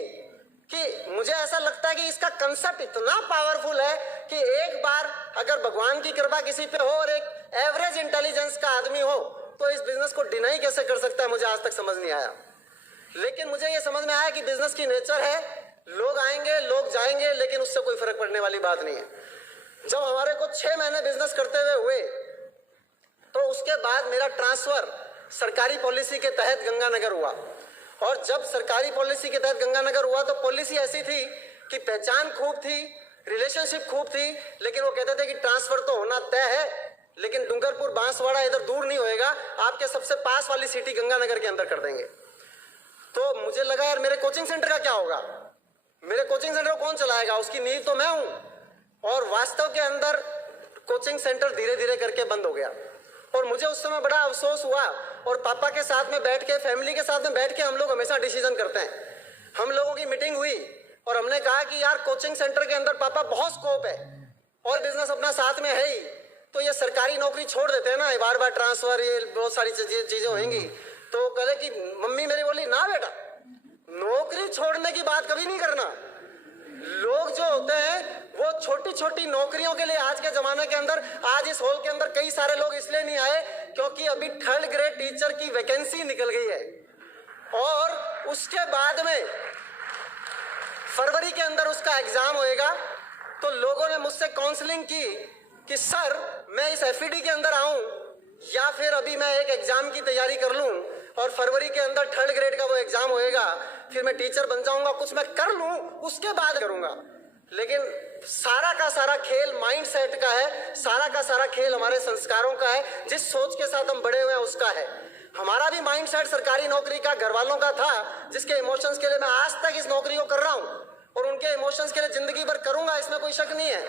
कि मुझे ऐसा लगता है कि इसका कंसेप्ट इतना पावरफुल है कि एक बार अगर भगवान की कृपा किसी पे हो और एक एवरेज इंटेलिजेंस का आदमी हो तो इस बिजनेस को डिनाई कैसे कर सकता है, मुझे आज तक समझ नहीं आया। लेकिन मुझे ये समझ में आया कि बिजनेस की नेचर है, लोग आएंगे लोग जाएंगे, लेकिन उससे कोई फर्क पड़ने वाली बात नहीं है। जब हमारे को 6 महीने बिजनेस करते हुए तो उसके बाद मेरा ट्रांसफर सरकारी पॉलिसी के तहत गंगानगर हुआ। और जब सरकारी पॉलिसी के तहत गंगानगर हुआ तो पॉलिसी ऐसी थी कि पहचान खूब थी, रिलेशनशिप खूब थी, लेकिन वो कहते थे कि ट्रांसफर तो होना तय है, लेकिन डूंगरपुर बांसवाड़ा इधर दूर नहीं होएगा, आपके सबसे पास वाली सिटी गंगानगर के अंदर कर देंगे। तो मुझे लगा यार मेरे कोचिंग सेंटर का क्या होगा, मेरे कोचिंग सेंटर को कौन चलाएगा, उसकी नींव तो मैं हूं। और वास्तव के अंदर कोचिंग सेंटर धीरे धीरे करके बंद हो गया। और मुझे उस समय बड़ा अफसोस हुआ। और पापा के साथ में बैठ के, फैमिली के साथ में बैठ के हम लोग हमेशा डिसीजन करते हैं। हम लोगों की मीटिंग हुई और हमने कहा कि यार कोचिंग सेंटर के अंदर पापा बहुत स्कोप है और बिजनेस अपना साथ में है ही, तो ये सरकारी नौकरी छोड़ देते हैं ना, बार बार ट्रांसफर, ये बहुत सारी चीजें होंगी। तो कहे कि मम्मी मेरी बोली ना बेटा, नौकरी छोड़ने की बात कभी नहीं करना। लोग जो होते हैं वो छोटी छोटी नौकरियों के लिए आज के जमाने के अंदर, आज इस हॉल के अंदर कई सारे लोग इसलिए नहीं आए क्योंकि अभी 3rd ग्रेड टीचर की वैकेंसी निकल गई है। और उसके बाद में फरवरी के अंदर उसका एग्जाम होएगा। तो लोगों ने मुझसे काउंसलिंग की कि सर मैं इस एफईडी के अंदर आऊं या फिर अभी मैं एक एग्जाम की तैयारी कर लूं और फरवरी के अंदर 3rd ग्रेड का वो एग्जाम होएगा, फिर मैं टीचर बन जाऊंगा, कुछ मैं कर लूं उसके बाद करूंगा। लेकिन सारा का सारा खेल माइंड सेट का है, सारा का सारा खेल हमारे संस्कारों का है, जिस सोच के साथ हम बड़े हुए हैं उसका है। हमारा भी माइंड सेट सरकारी नौकरी का घर वालों का था, जिसके इमोशंस के लिए मैं आज तक इस नौकरी को कर रहा हूं और उनके इमोशंस के लिए जिंदगी भर करूंगा, इसमें कोई शक नहीं है।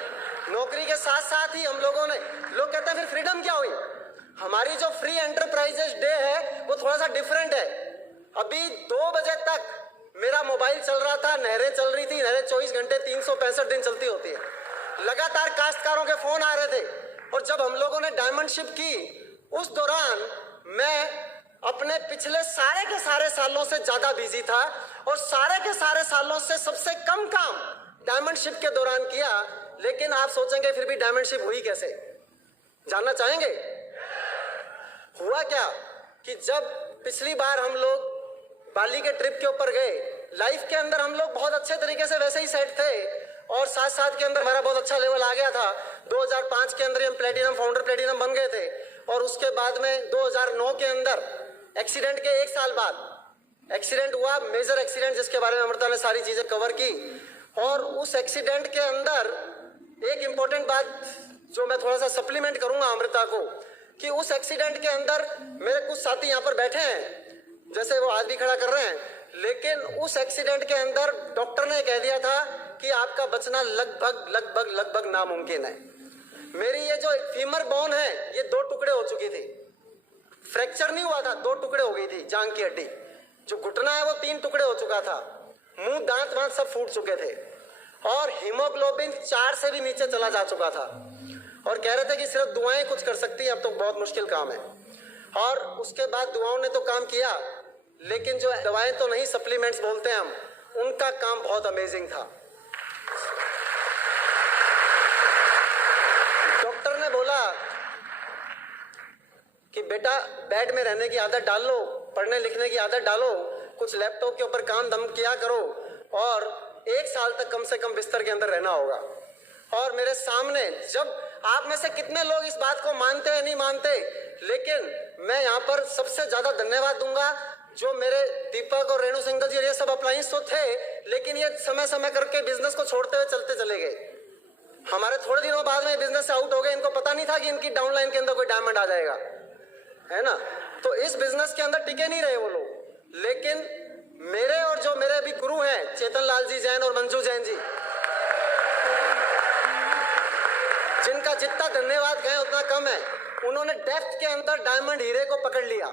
नौकरी के साथ साथ ही हम लोगों ने, लोग कहते हैं फिर फ्रीडम क्या हुई, हमारी जो फ्री एंटरप्राइजेस डे है वो थोड़ा सा डिफरेंट है। अभी 2 बजे तक मेरा मोबाइल चल रहा था, नहरें चल रही थी, नहरें 24 घंटे 365 दिन चलती होती है, लगातार काश्तकारों के फोन आ रहे थे। और जब हम लोगों ने डायमंडशिप की उस दौरान मैं अपने पिछले सारे के सारे सालों से ज्यादा बिजी था और सारे के सारे सालों से सबसे कम काम डायमंडशिप के दौरान किया। लेकिन आप सोचेंगे फिर भी डायमंडशिप हुई कैसे, जानना चाहेंगे? हुआ क्या कि जब पिछली बार हम लोग बाली के ट्रिप के ऊपर गए, लाइफ के अंदर हम लोग बहुत अच्छे तरीके से वैसे ही सेट थे और साथ साथ के अंदर हमारा बहुत अच्छा लेवल आ गया था। 2005 के अंदर हम प्लेटिनम, फाउंडर प्लेटिनम बन गए थे। और उसके बाद में 2009 के अंदर एक्सीडेंट के 1 साल बाद एक्सीडेंट हुआ, मेजर एक्सीडेंट, जिसके बारे में अमृता ने सारी चीजें कवर की। और उस एक्सीडेंट के अंदर एक इंपॉर्टेंट बात जो मैं थोड़ा सा सप्लीमेंट करूंगा अमृता को, कि उस एक्सीडेंट के अंदर मेरे कुछ साथी यहाँ पर बैठे हैं, जैसे वो आज भी खड़ा कर रहे हैं, लेकिन उस एक्सीडेंट के अंदर डॉक्टर ने कह दिया था कि आपका बचना लगभग लगभग लगभग नामुमकिन है। मेरी ये जो फीमर बोन है ये 2 टुकड़े हो चुकी थी, फ्रैक्चर नहीं हुआ था, 2 टुकड़े हो गई थी जांग की हड्डी। जो घुटना है वो 3 टुकड़े हो चुका था, मुंह दांत वांत सब फूट चुके थे और हीमोग्लोबिन 4 से भी नीचे चला जा चुका था। और कह रहे थे कि सिर्फ दुआएं कुछ कर सकती हैं, अब तो बहुत मुश्किल काम है। और उसके बाद दुआओं ने तो काम किया, लेकिन जो दवाएं तो नहीं, सप्लीमेंट्स बोलते हैं हम, उनका काम बहुत अमेजिंग था। डॉक्टर ने बोला कि बेटा बेड में रहने की आदत डाल लो, पढ़ने लिखने की आदत डालो, कुछ लैपटॉप के ऊपर काम दम किया करो और 1 साल तक कम से कम बिस्तर के अंदर रहना होगा। और मेरे सामने, जब आप में से कितने लोग इस बात को मानते हैं नहीं मानते, लेकिन मैं यहाँ पर सबसे ज्यादा धन्यवाद दूंगा जो मेरे दीपक और रेणु सिंह जी, ये सब अप्लायंस तो थे, लेकिन ये समय समय करके बिजनेस को छोड़ते हुए चलते चले गए। हमारे थोड़े दिनों बाद में बिजनेस से आउट हो गए, इनको पता नहीं था कि इनकी डाउनलाइन के अंदर कोई डायमंड आ जाएगा, है ना। तो इस बिजनेस के अंदर टिके नहीं रहे वो लोग। लेकिन मेरे और जो मेरे अभी गुरु हैं चेतन लाल जी जैन और मंजू जैन जी, जिनका जितना धन्यवाद कहें उतना कम है, उन्होंने डेप्थ के अंदर डायमंड हीरे को पकड़ लिया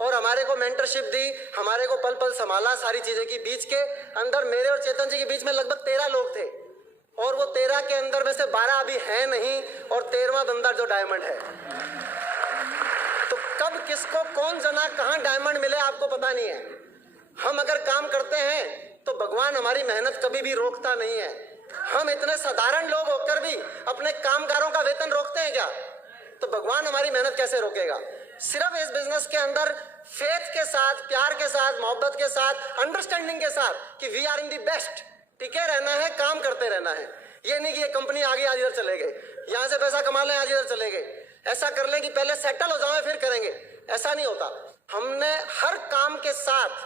और हमारे को मेंटरशिप दी, हमारे को पल पल संभाला सारी चीजें की। बीच के अंदर मेरे और चेतन जी के बीच में लगभग 13 लोग थे और वो 13 के अंदर में से 12 अभी है नहीं और 13वां बंदा जो डायमंड है। तो कब किसको कौन जना कहां डायमंड मिले आपको पता नहीं है। हम अगर काम करते हैं तो भगवान हमारी मेहनत कभी भी रोकता नहीं है। हम इतने साधारण लोग होकर भी अपने कामगारों का वेतन रोकते हैं क्या? तो भगवान हमारी मेहनत कैसे रोकेगा? सिर्फ इस बिजनेस के अंदर फेथ के साथ, प्यार के साथ, मोहब्बत के साथ, अंडरस्टैंडिंग के साथ कि we are in the best, टिके रहना है, काम करते रहना है। ये नहीं कि ये कंपनी आ गई आज इधर चले गए, यहां से पैसा कमा लें आज इधर चले गए, ऐसा कर लें कि पहले सेटल हो जाए फिर करेंगे, ऐसा नहीं होता। हमने हर काम के साथ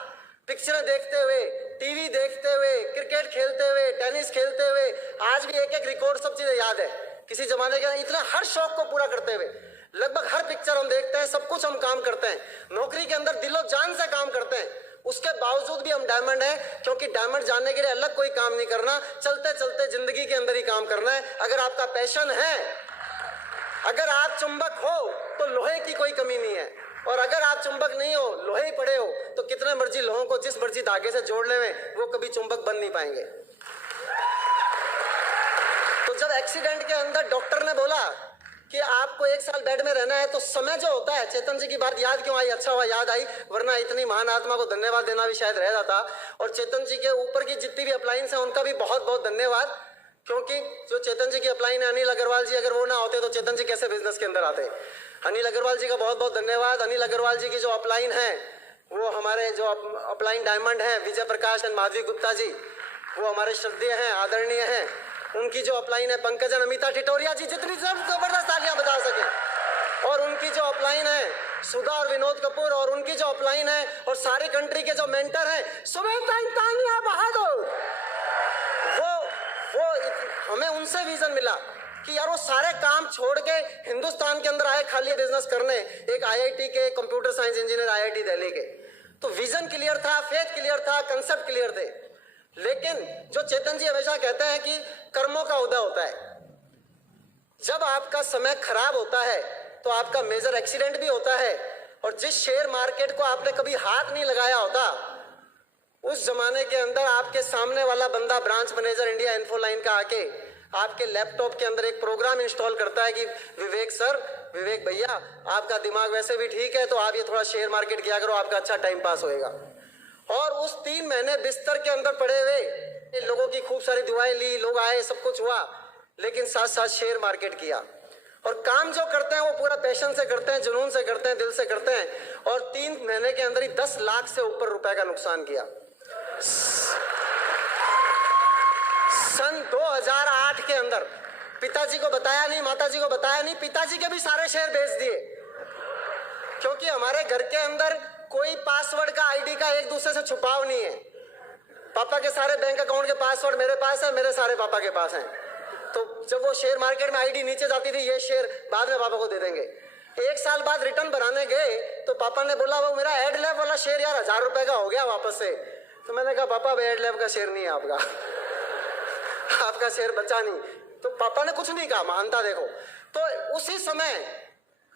पिक्चरें देखते हुए, टीवी देखते हुए, क्रिकेट खेलते हुए, टेनिस खेलते हुए, आज भी एक एक रिकॉर्ड सब चीजें याद है किसी जमाने के, इतना हर शौक को पूरा करते हुए लगभग हर पिक्चर हम देखते हैं, सब कुछ हम काम करते हैं, नौकरी के अंदर दिलो जान से काम करते हैं। उसके बावजूद भी हम डायमंड हैं, क्योंकि डायमंड जानने के लिए अलग कोई काम नहीं करना, चलते चलते जिंदगी के अंदर ही काम करना है। अगर आपका पैशन है, अगर आप चुंबक हो तो लोहे की कोई कमी नहीं है, और अगर आप चुंबक नहीं हो, लोहे ही पड़े हो, तो कितने मर्जी लोहों को जिस मर्जी धागे से जोड़ ले, वो कभी चुंबक बन नहीं पाएंगे। तो जब एक्सीडेंट के अंदर डॉक्टर ने बोला कि आपको 1 साल बेड में रहना है, तो समय जो होता है, चेतन जी की बात याद क्यों आई? अच्छा हुआ याद आई, वरना इतनी महान आत्मा को धन्यवाद देना भी शायद रह जाता। और चेतन जी के ऊपर की जितनी भी अप्लायंस है उनका भी बहुत बहुत धन्यवाद, क्योंकि जो चेतन जी की अप्लाइन है अनिल अग्रवाल जी, अगर वो ना होते तो चेतन जी कैसे बिजनेस के अंदर आते। अनिल अग्रवाल जी का बहुत बहुत धन्यवाद। अनिल अग्रवाल जी की जो अपलाइन है, वो हमारे जो अपलाइन डायमंड है विजय प्रकाश एंड माधवी गुप्ता जी, वो हमारे श्रद्धेय हैं, आदरणीय हैं। उनकी जो अपलाइन है पंकजन अमिता टिटोरिया जी, जितनी जबरदस्त तालियां बजा सके। और उनकी जो अपलाइन है सुधा और विनोद कपूर, और उनकी जो अपलाइन है और सारी कंट्री के जो मेंटर हैं सुमेधा तानिया बहादुर, वो हमें उनसे विजन मिला कि यार वो सारे काम छोड़ के हिंदुस्तान के अंदर आए खाली बिजनेस करने, एक आईआईटी के computer science engineer IIT Delhi के। तो विजन क्लियर था, फेथ क्लियर था, कंसेप्ट क्लियर थे। लेकिन जो चेतन जी हमेशा कहते हैं कि कर्मों का उदय होता है। जब आपका समय खराब होता है तो आपका मेजर एक्सीडेंट भी होता है, और जिस शेयर मार्केट को आपने कभी हाथ नहीं लगाया होता, उस जमाने के अंदर आपके सामने वाला बंदा ब्रांच मैनेजर इंडिया इन्फोलाइन का आके आपके लैपटॉप के अंदर एक प्रोग्राम इंस्टॉल करता है कि विवेक सर, विवेक भैया, आपका दिमाग वैसे भी ठीक है तो आप ये थोड़ा शेयर मार्केट किया करो, आपका अच्छा टाइम पास होएगा। और उस 3 महीने बिस्तर के अंदर पड़े हुए लोगों की खूब सारी दुआएं ली, लोग आए, सब कुछ हुआ, लेकिन साथ साथ शेयर मार्केट किया। और काम जो करते हैं वो पूरा पैशन से करते हैं, जुनून से करते हैं, दिल से करते हैं। और 3 महीने के अंदर ही 10 लाख से ऊपर रुपए का नुकसान किया। सन 2008 के अंदर पिताजी को बताया नहीं, माताजी को बताया नहीं, पिताजी के भी सारे शेयर बेच दिए, क्योंकि हमारे घर के अंदर कोई पासवर्ड का, आईडी का एक दूसरे से छुपाव नहीं है। पापा के सारे बैंक अकाउंट के पासवर्ड मेरे पास है, मेरे सारे पापा के पास हैं। तो जब वो शेयर मार्केट में आईडी नीचे जाती थी, ये शेयर बाद में पापा को दे देंगे। 1 साल बाद रिटर्न भराने गए तो पापा ने बोला वो मेरा एड लैब वाला शेयर यार 1000 रुपए का हो गया वापस से। तो मैंने कहा पापा एड लैब का शेयर नहीं है आपका, आपका शेयर बचा नहीं। तो पापा ने कुछ नहीं कहा, मानता देखो। तो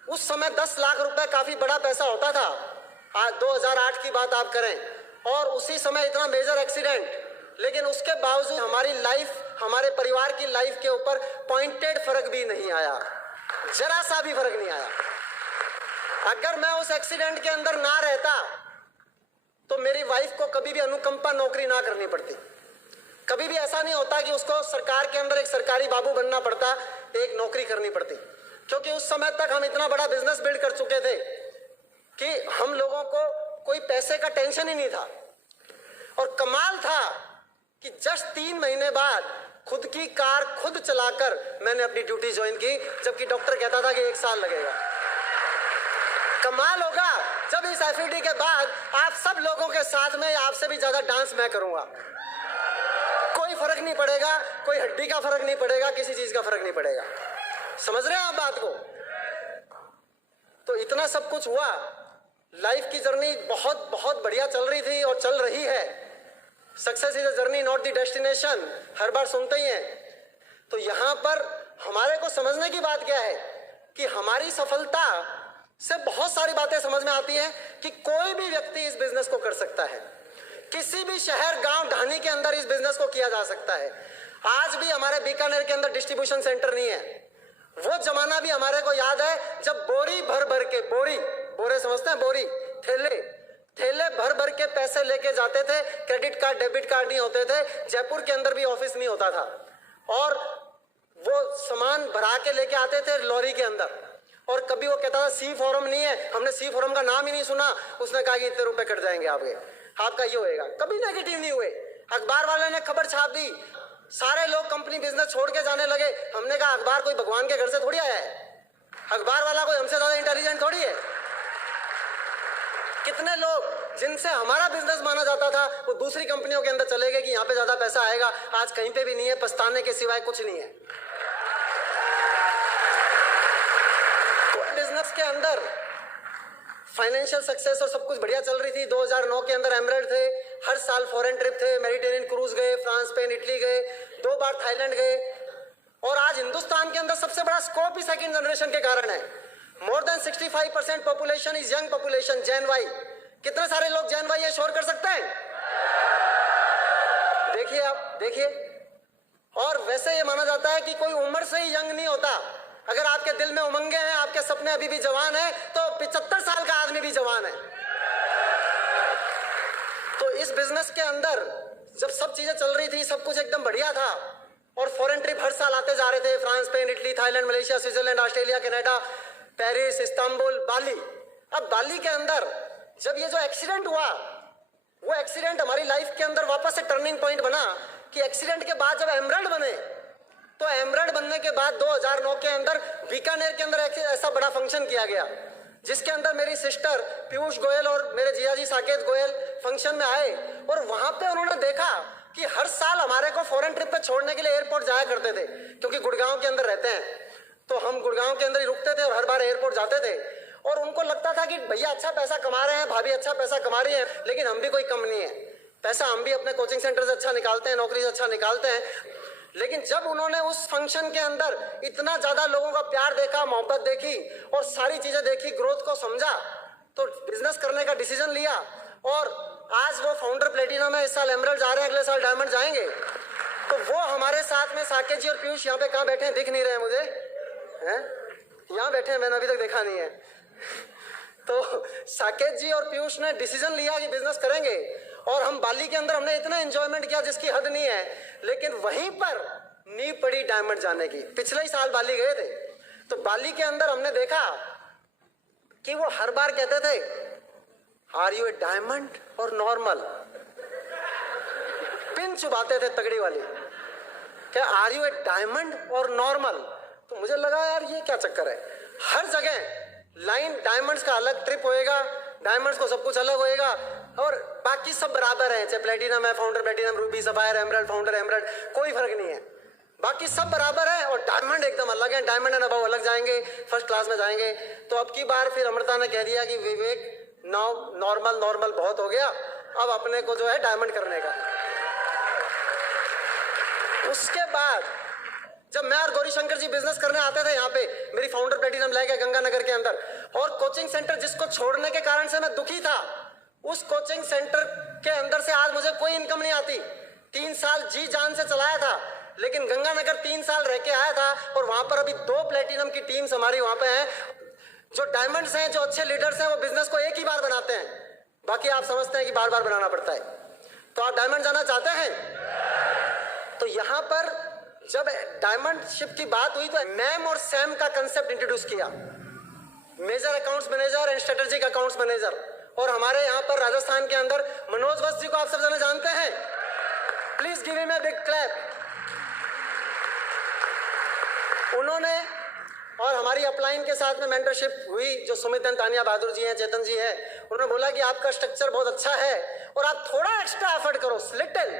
उस समय 10 लाख रुपए काफी बड़ा पैसा होता था। आज 2008 की बात आप करें, और उसी समय इतना मेजर एक्सीडेंट, लेकिन उसके बावजूद हमारी लाइफ, हमारे परिवार की लाइफ के ऊपर पॉइंटेड फर्क भी नहीं आया, जरा सा भी फर्क नहीं आया। अगर मैं उस एक्सीडेंट के अंदर ना रहता तो मेरी वाइफ को कभी भी अनुकंपा नौकरी ना करनी पड़ती। कभी भी ऐसा नहीं होता कि उसको सरकार के अंदर एक सरकारी बाबू बनना पड़ता, एक नौकरी करनी पड़ती। क्योंकि उस समय तक हम इतना बड़ा बिजनेस बिल्ड कर चुके थे कि हम लोगों को कोई पैसे का टेंशन ही नहीं था। और कमाल था कि जस्ट 3 महीने बाद खुद की कार खुद चलाकर मैंने अपनी ड्यूटी ज्वाइन की, जबकि डॉक्टर कहता था कि 1 साल लगेगा। कमाल होगा जब इस एफईडी के बाद आप सब लोगों के साथ में आपसे भी ज्यादा डांस मैं करूंगा। कोई फर्क नहीं पड़ेगा, कोई हड्डी का फर्क नहीं पड़ेगा, किसी चीज का फर्क नहीं पड़ेगा। समझ रहे हैं आप बात को? तो इतना सब कुछ हुआ, लाइफ की जर्नी बहुत बहुत बढ़िया चल रही थी और चल रही है। Success is a journey not the destination, हर बार सुनते ही हैं। तो यहां पर हमारे को समझने की बात क्या है कि हमारी सफलता से बहुत सारी बातें समझ में आती हैं कि कोई भी व्यक्ति इस बिजनेस को कर सकता है। किसी भी शहर, गांव, ढाणी के अंदर इस बिजनेस को किया जा सकता है। आज भी हमारे बीकानेर के अंदर डिस्ट्रीब्यूशन सेंटर नहीं है। वो जमाना भी हमारे को याद है जब बोरी भर भर के, बोरे समझते हैं, बोरी, थैले भर भर के पैसे लेके जाते थे। क्रेडिट कार्ड, डेबिट कार्ड नहीं होते थे। जयपुर के अंदर भी ऑफिस नहीं होता था और वो सामान भरा के लेके आते थे लॉरी के अंदर। और कभी वो कहता था सी फॉर्म नहीं है, हमने सी फॉर्म का नाम ही नहीं सुना। उसने कहा कि इतने रुपए कट जाएंगे आपका ये होएगा। कभी नेगेटिव नहीं हुए। अखबार वाले ने खबर छाप दी, सारे लोग कंपनी बिजनेस छोड़ के जाने लगे। हमने कहा अखबार कोई भगवान के घर से थोड़ी आया है, अखबार वाला कोई हमसे ज्यादा इंटेलिजेंट थोड़ी है। कितने लोग जिनसे हमारा बिजनेस माना जाता था वो दूसरी कंपनियों के अंदर चले गए कि यहाँ पे ज्यादा पैसा आएगा। आज कहीं पे भी नहीं है, पछताने के सिवाय कुछ नहीं है। तो बिजनेस के अंदर फाइनेंशियल सक्सेस और सब कुछ बढ़िया चल रही थी। 2009 के अंदर एमरेल्ड थे, हर साल फॉरेन ट्रिप थे, मेडिटेरियन क्रूज गए, फ्रांस, स्पेन, इटली गए, 2 बार थाईलैंड गए। और आज हिंदुस्तान के अंदर सबसे बड़ा स्कोप ही सेकंड जनरेशन के कारण है। More than 65% population is young population, gen Y. कितने सारे लोग जेन वाई है, शोर कर सकते हैं? देखिए आप, देखिए। और वैसे ये माना जाता है कि कोई उम्र से ही यंग नहीं होता। अगर आपके दिल में उमंगे हैं, आपके सपने अभी भी जवान हैं, तो 75 साल का आदमी भी जवान है। तो इस बिजनेस के अंदर जब सब चीजें चल रही थी, सब कुछ एकदम बढ़िया था और फॉरेन ट्रिप हर साल आते जा रहे थे। France, Spain, Italy, Thailand, Malaysia, Switzerland, Australia, Canada, Paris, Istanbul, Bali. अब बाली के अंदर जब ये जो एक्सीडेंट हुआ, वो एक्सीडेंट हमारी लाइफ के अंदर वापस से टर्निंग पॉइंट बना कि एक्सीडेंट के बाद जब एमरल्ड बने, तो एमरल्ड बनने के बाद 2009 के अंदर बीकानेर के अंदर ऐसा बड़ा फंक्शन किया गया जिसके अंदर मेरी सिस्टर पीयूष गोयल और मेरे जियाजी साकेत गोयल फंक्शन में आए। और वहां पे उन्होंने देखा कि हर साल हमारे को फॉरेन ट्रिप पे छोड़ने के लिए एयरपोर्ट जाया करते थे, क्योंकि गुड़गांव के अंदर रहते हैं। तो हम गुड़गांव के अंदर ही रुकते थे और हर बार एयरपोर्ट जाते थे। और उनको लगता था कि भैया अच्छा पैसा कमा रहे हैं, भाभी अच्छा पैसा कमा रही है, लेकिन हम भी कोई कम नहीं है। पैसा हम भी अपने कोचिंग सेंटर से अच्छा निकालते हैं, नौकरी से अच्छा निकालते हैं। लेकिन जब उन्होंने उस फंक्शन के अंदर इतना ज्यादा लोगों का प्यार देखा, मोहब्बत देखी और सारी चीजें देखी, ग्रोथ को समझा, तो बिजनेस करने का डिसीजन लिया। और आज वो फाउंडर प्लेटिनम है, इस साल एमरल्ड जा रहे हैं, अगले साल डायमंड जाएंगे। तो वो हमारे साथ में साकेत जी और पीयूष यहाँ पे कहाँ बैठे हैं, दिख नहीं रहे मुझे, हैं? यहाँ बैठे हैं, मैंने अभी तक देखा नहीं है। तो साकेत जी और पीयूष ने डिसीजन लिया कि बिजनेस करेंगे। और हम बाली के अंदर हमने इतना एंजॉयमेंट किया जिसकी हद नहीं है। लेकिन वहीं पर नींव पड़ी डायमंड जाने की। पिछले ही साल बाली गए थे, तो बाली के अंदर हमने देखा कि वो हर बार कहते थे, आर यू ए डायमंड और नॉर्मल? पिन चुबाते थे तगड़ी वाली, क्या आर यू ए डायमंड और नॉर्मल? तो मुझे लगा यार ये क्या चक्कर है। हर जगह लाइन डायमंड्स का अलग ट्रिप होएगा, डायमंड्स को सब कुछ अलग होएगा और बाकी सब बराबर है। चाहे प्लेटिनम है, founder platinum, Ruby, sapphire, emerald, founder emerald, कोई फर्क नहीं है। बाकी सब बराबर है और डायमंड एकदम अलग है। डायमंड एंड अबव अलग जाएंगे, फर्स्ट क्लास में जाएंगे। तो अब की बार फिर अमृता ने कह दिया कि विवेक नाउ नॉर्मल बहुत हो गया, अब अपने को जो है डायमंड करने का। उसके बाद जब मैं और गौरीशंकर जी बिजनेस करने आते थे यहाँ पे, मेरी फाउंडर प्लेटिनम लेके गंगानगर के अंदर, और कोचिंग सेंटर जिसको छोड़ने के कारण से मैं दुखी था, उस कोचिंग सेंटर के अंदर से आज मुझे कोई इनकम नहीं आती। 3 साल जी जान से चलाया था, लेकिन गंगानगर 3 साल रह के आया था और वहां पर अभी 2 प्लेटिनम की टीम्स हमारी वहां पे है। जो डायमंड्स हैं, जो अच्छे लीडर्स हैं, वो बिजनेस को एक ही बार बनाते हैं, बाकी आप समझते हैं कि बार बार बनाना पड़ता है। तो आप डायमंड जाना चाहते हैं? तो यहां पर जब डायमंडशिप की बात हुई तो मैम और सैम का कंसेप्ट इंट्रोड्यूस किया, major accounts manager and strategic accounts manager. और हमारे यहाँ पर राजस्थान के अंदर मनोज वत्स जी को आप सब जने जानते हैं, please give him a big clap. उन्होंने और हमारी अपलाइन के साथ में मेंटरशिप हुई, जो सुमित एंड तानिया बहादुर जी हैं, चेतन जी हैं, उन्होंने बोला कि आपका स्ट्रक्चर बहुत अच्छा है और आप थोड़ा एक्स्ट्रा एफर्ट करो, लिटिल,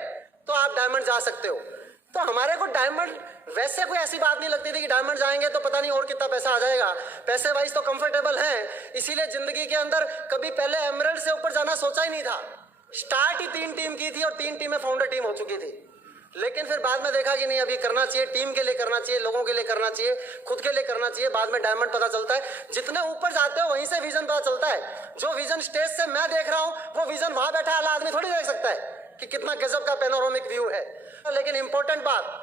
तो आप डायमंड जा सकते हो। तो हमारे को डायमंड वैसे कोई ऐसी बात नहीं लगती थी कि डायमंड जाएंगे तो पता नहीं और कितना पैसा आ जाएगा, पैसे वाइज तो कंफर्टेबल हैं, इसीलिए जिंदगी के अंदर कभी पहले एमरल्ड से ऊपर जाना सोचा ही नहीं था। स्टार्ट ही 3 टीम की थी और 3 टीमें फाउंडर टीम हो चुकी थी, लेकिन फिर बाद में देखा कि नहीं, अभी करना चाहिए, टीम के लिए करना चाहिए, लोगों के लिए करना चाहिए, खुद के लिए करना चाहिए। बाद में डायमंड पता चलता है, जितने ऊपर जाते हो वहीं से विजन पता चलता है। जो विजन स्टेज से मैं देख रहा हूं, वो विजन वहां बैठा वाला आदमी थोड़ी देख सकता है कि कितना गजब का पेनोरामिक व्यू है। लेकिन इंपॉर्टेंट बात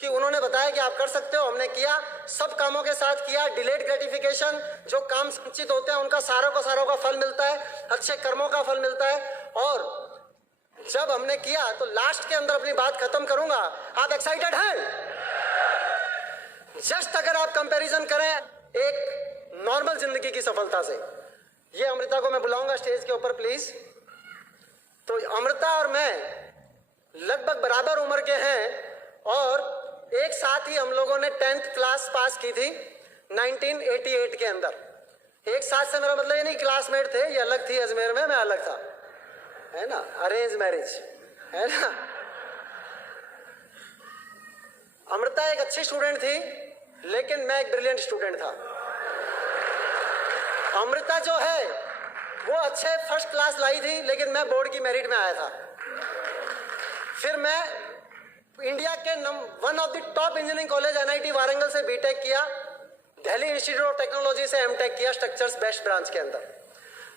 कि उन्होंने बताया कि आप कर सकते हो, हमने किया, सब कामों के साथ किया। डिलेड ग्रेटिफिकेशन, जो काम संचित होते हैं उनका सारों का फल मिलता है, अच्छे कर्मों का फल मिलता है। और जब हमने किया तो लास्ट के अंदर अपनी बात खत्म करूंगा, आप एक्साइटेड हैं? जस्ट अगर आप कंपैरिजन करें एक नॉर्मल जिंदगी की सफलता से, ये अमृता को मैं बुलाऊंगा स्टेज के ऊपर प्लीज। तो अमृता और मैं लगभग बराबर उम्र के हैं और एक साथ ही हम लोगों ने 10th क्लास पास की थी 1988 के अंदर। एक साथ से मेरा मतलब ये नहीं क्लासमेट थे, ये अलग थी अजमेर में, मैं अलग था, है ना, अरेंज मैरिज, है ना। अमृता एक अच्छी स्टूडेंट थी, लेकिन मैं एक ब्रिलियंट स्टूडेंट था। अमृता जो है वो अच्छे फर्स्ट क्लास लाई थी, लेकिन मैं बोर्ड की मेरिट में आया था। फिर मैं इंडिया के one of the top engineering college NIT Warangal से बीटेक किया, दिल्ली इंस्टीट्यूट ऑफ टेक्नोलॉजी से एमटेक किया स्ट्रक्चर्स बेस्ट ब्रांच के अंदर।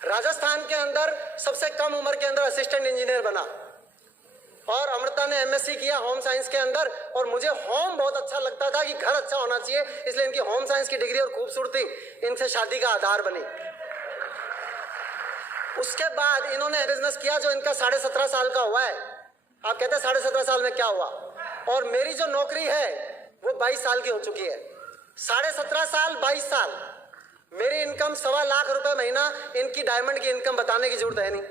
राजस्थान के अंदर सबसे कम उम्र के अंदर असिस्टेंट इंजीनियर बना। और अमृता ने MSc किया होम साइंस के अंदर, और मुझे होम बहुत अच्छा लगता था कि घर अच्छा होना चाहिए, इसलिए इनकी होम साइंस की डिग्री और खूबसूरती इनसे शादी का आधार बनी। उसके बाद इन्होंने बिजनेस किया जो इनका 17.5 साल का हुआ है। आप कहते हैं 17.5 साल में क्या हुआ, और मेरी जो नौकरी है वो 22 साल की हो चुकी है। 17.5 साल 22 साल, मेरी इनकम 1.25 लाख रुपए महीना, इनकी डायमंड की इनकम बताने की जरूरत है नहीं।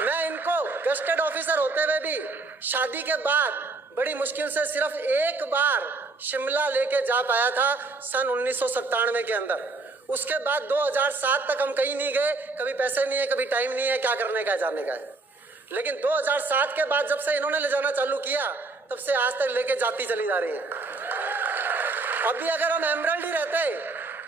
मैं इनको गस्टेड ऑफिसर होते हुए भी शादी के बाद बड़ी मुश्किल से सिर्फ एक बार शिमला लेके जा पाया था सन 1997 के अंदर। उसके बाद 2007 तक हम कहीं नहीं गए, कभी पैसे नहीं है, कभी टाइम नहीं है, क्या करने का है, जाने का है। लेकिन 2007 के बाद जब से इन्होंने ले जाना चालू किया, तब से आज तक लेके जाती चली जा रही है। अभी अगर हम एमरल्ड ही रहते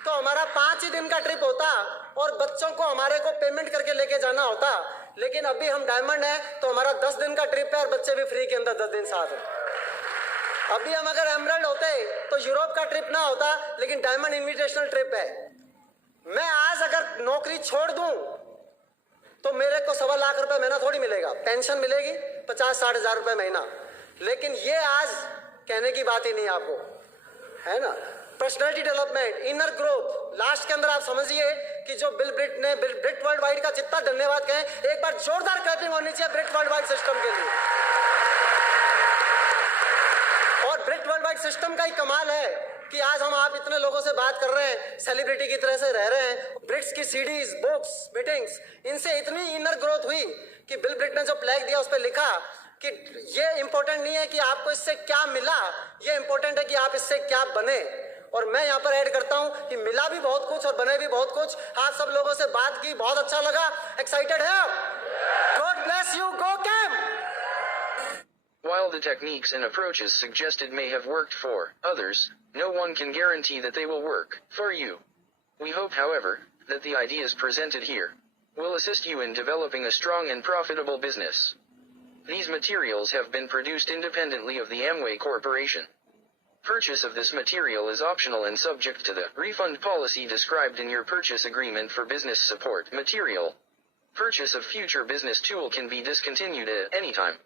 तो हमारा 5 ही दिन का ट्रिप होता और बच्चों को हमारे को पेमेंट करके लेके जाना होता। लेकिन अभी हम डायमंड है तो हमारा 10 दिन का ट्रिप है और बच्चे भी फ्री के अंदर 10 दिन साथ हैं। अभी हम अगर एमरल्ड होते तो यूरोप का ट्रिप ना होता, लेकिन डायमंड इन्विटेशनल ट्रिप है। मैं आज अगर नौकरी छोड़ दूं तो मेरे को 1.25 लाख रुपए महीना थोड़ी मिलेगा, पेंशन मिलेगी 50-60 हजार रुपए महीना, लेकिन ये आज कहने की बात ही नहीं आपको, है ना। Personality development, inner growth, last के अंदर आप समझिए कि जो बिल ब्रिट ने ब्रिट वर्ल्ड वाइड का जितना धन्यवाद कहें, एक बार जोरदार क्लैपिंग होनी चाहिए ब्रिट वर्ल्ड वाइड सिस्टम के लिए। और ब्रिट वर्ल्ड वाइड सिस्टम का ही कमाल है कि आज हम आप इतने लोगों से बात कर रहे हैं, सेलिब्रिटी की तरह से रह रहे हैं। ब्रिट्स की सीडीज, बुक्स, मीटिंग्स, इनसे इतनी इनर ग्रोथ हुई कि बिल ब्रिट ने जो प्लैग दिया उस पर लिखा कि ये इंपॉर्टेंट नहीं है कि आपको इससे क्या मिला, ये इंपॉर्टेंट है कि आप इससे क्या बने। और मैं यहाँ पर ऐड करता हूँ कि मिला भी बहुत कुछ और बने भी बहुत कुछ। आप सब लोगों से बात की, बहुत अच्छा लगा। एक्साइटेड है आप? God bless you, go camp. While the techniques and approaches suggested may have worked for others, no one can guarantee that they will work for you. We hope, however, that the ideas presented here will assist you in developing a strong and profitable business. These materials have been produced independently of the Amway Corporation. Purchase of this material is optional and subject to the refund policy described in your purchase agreement for business support material. Purchase of future business tool can be discontinued at any time.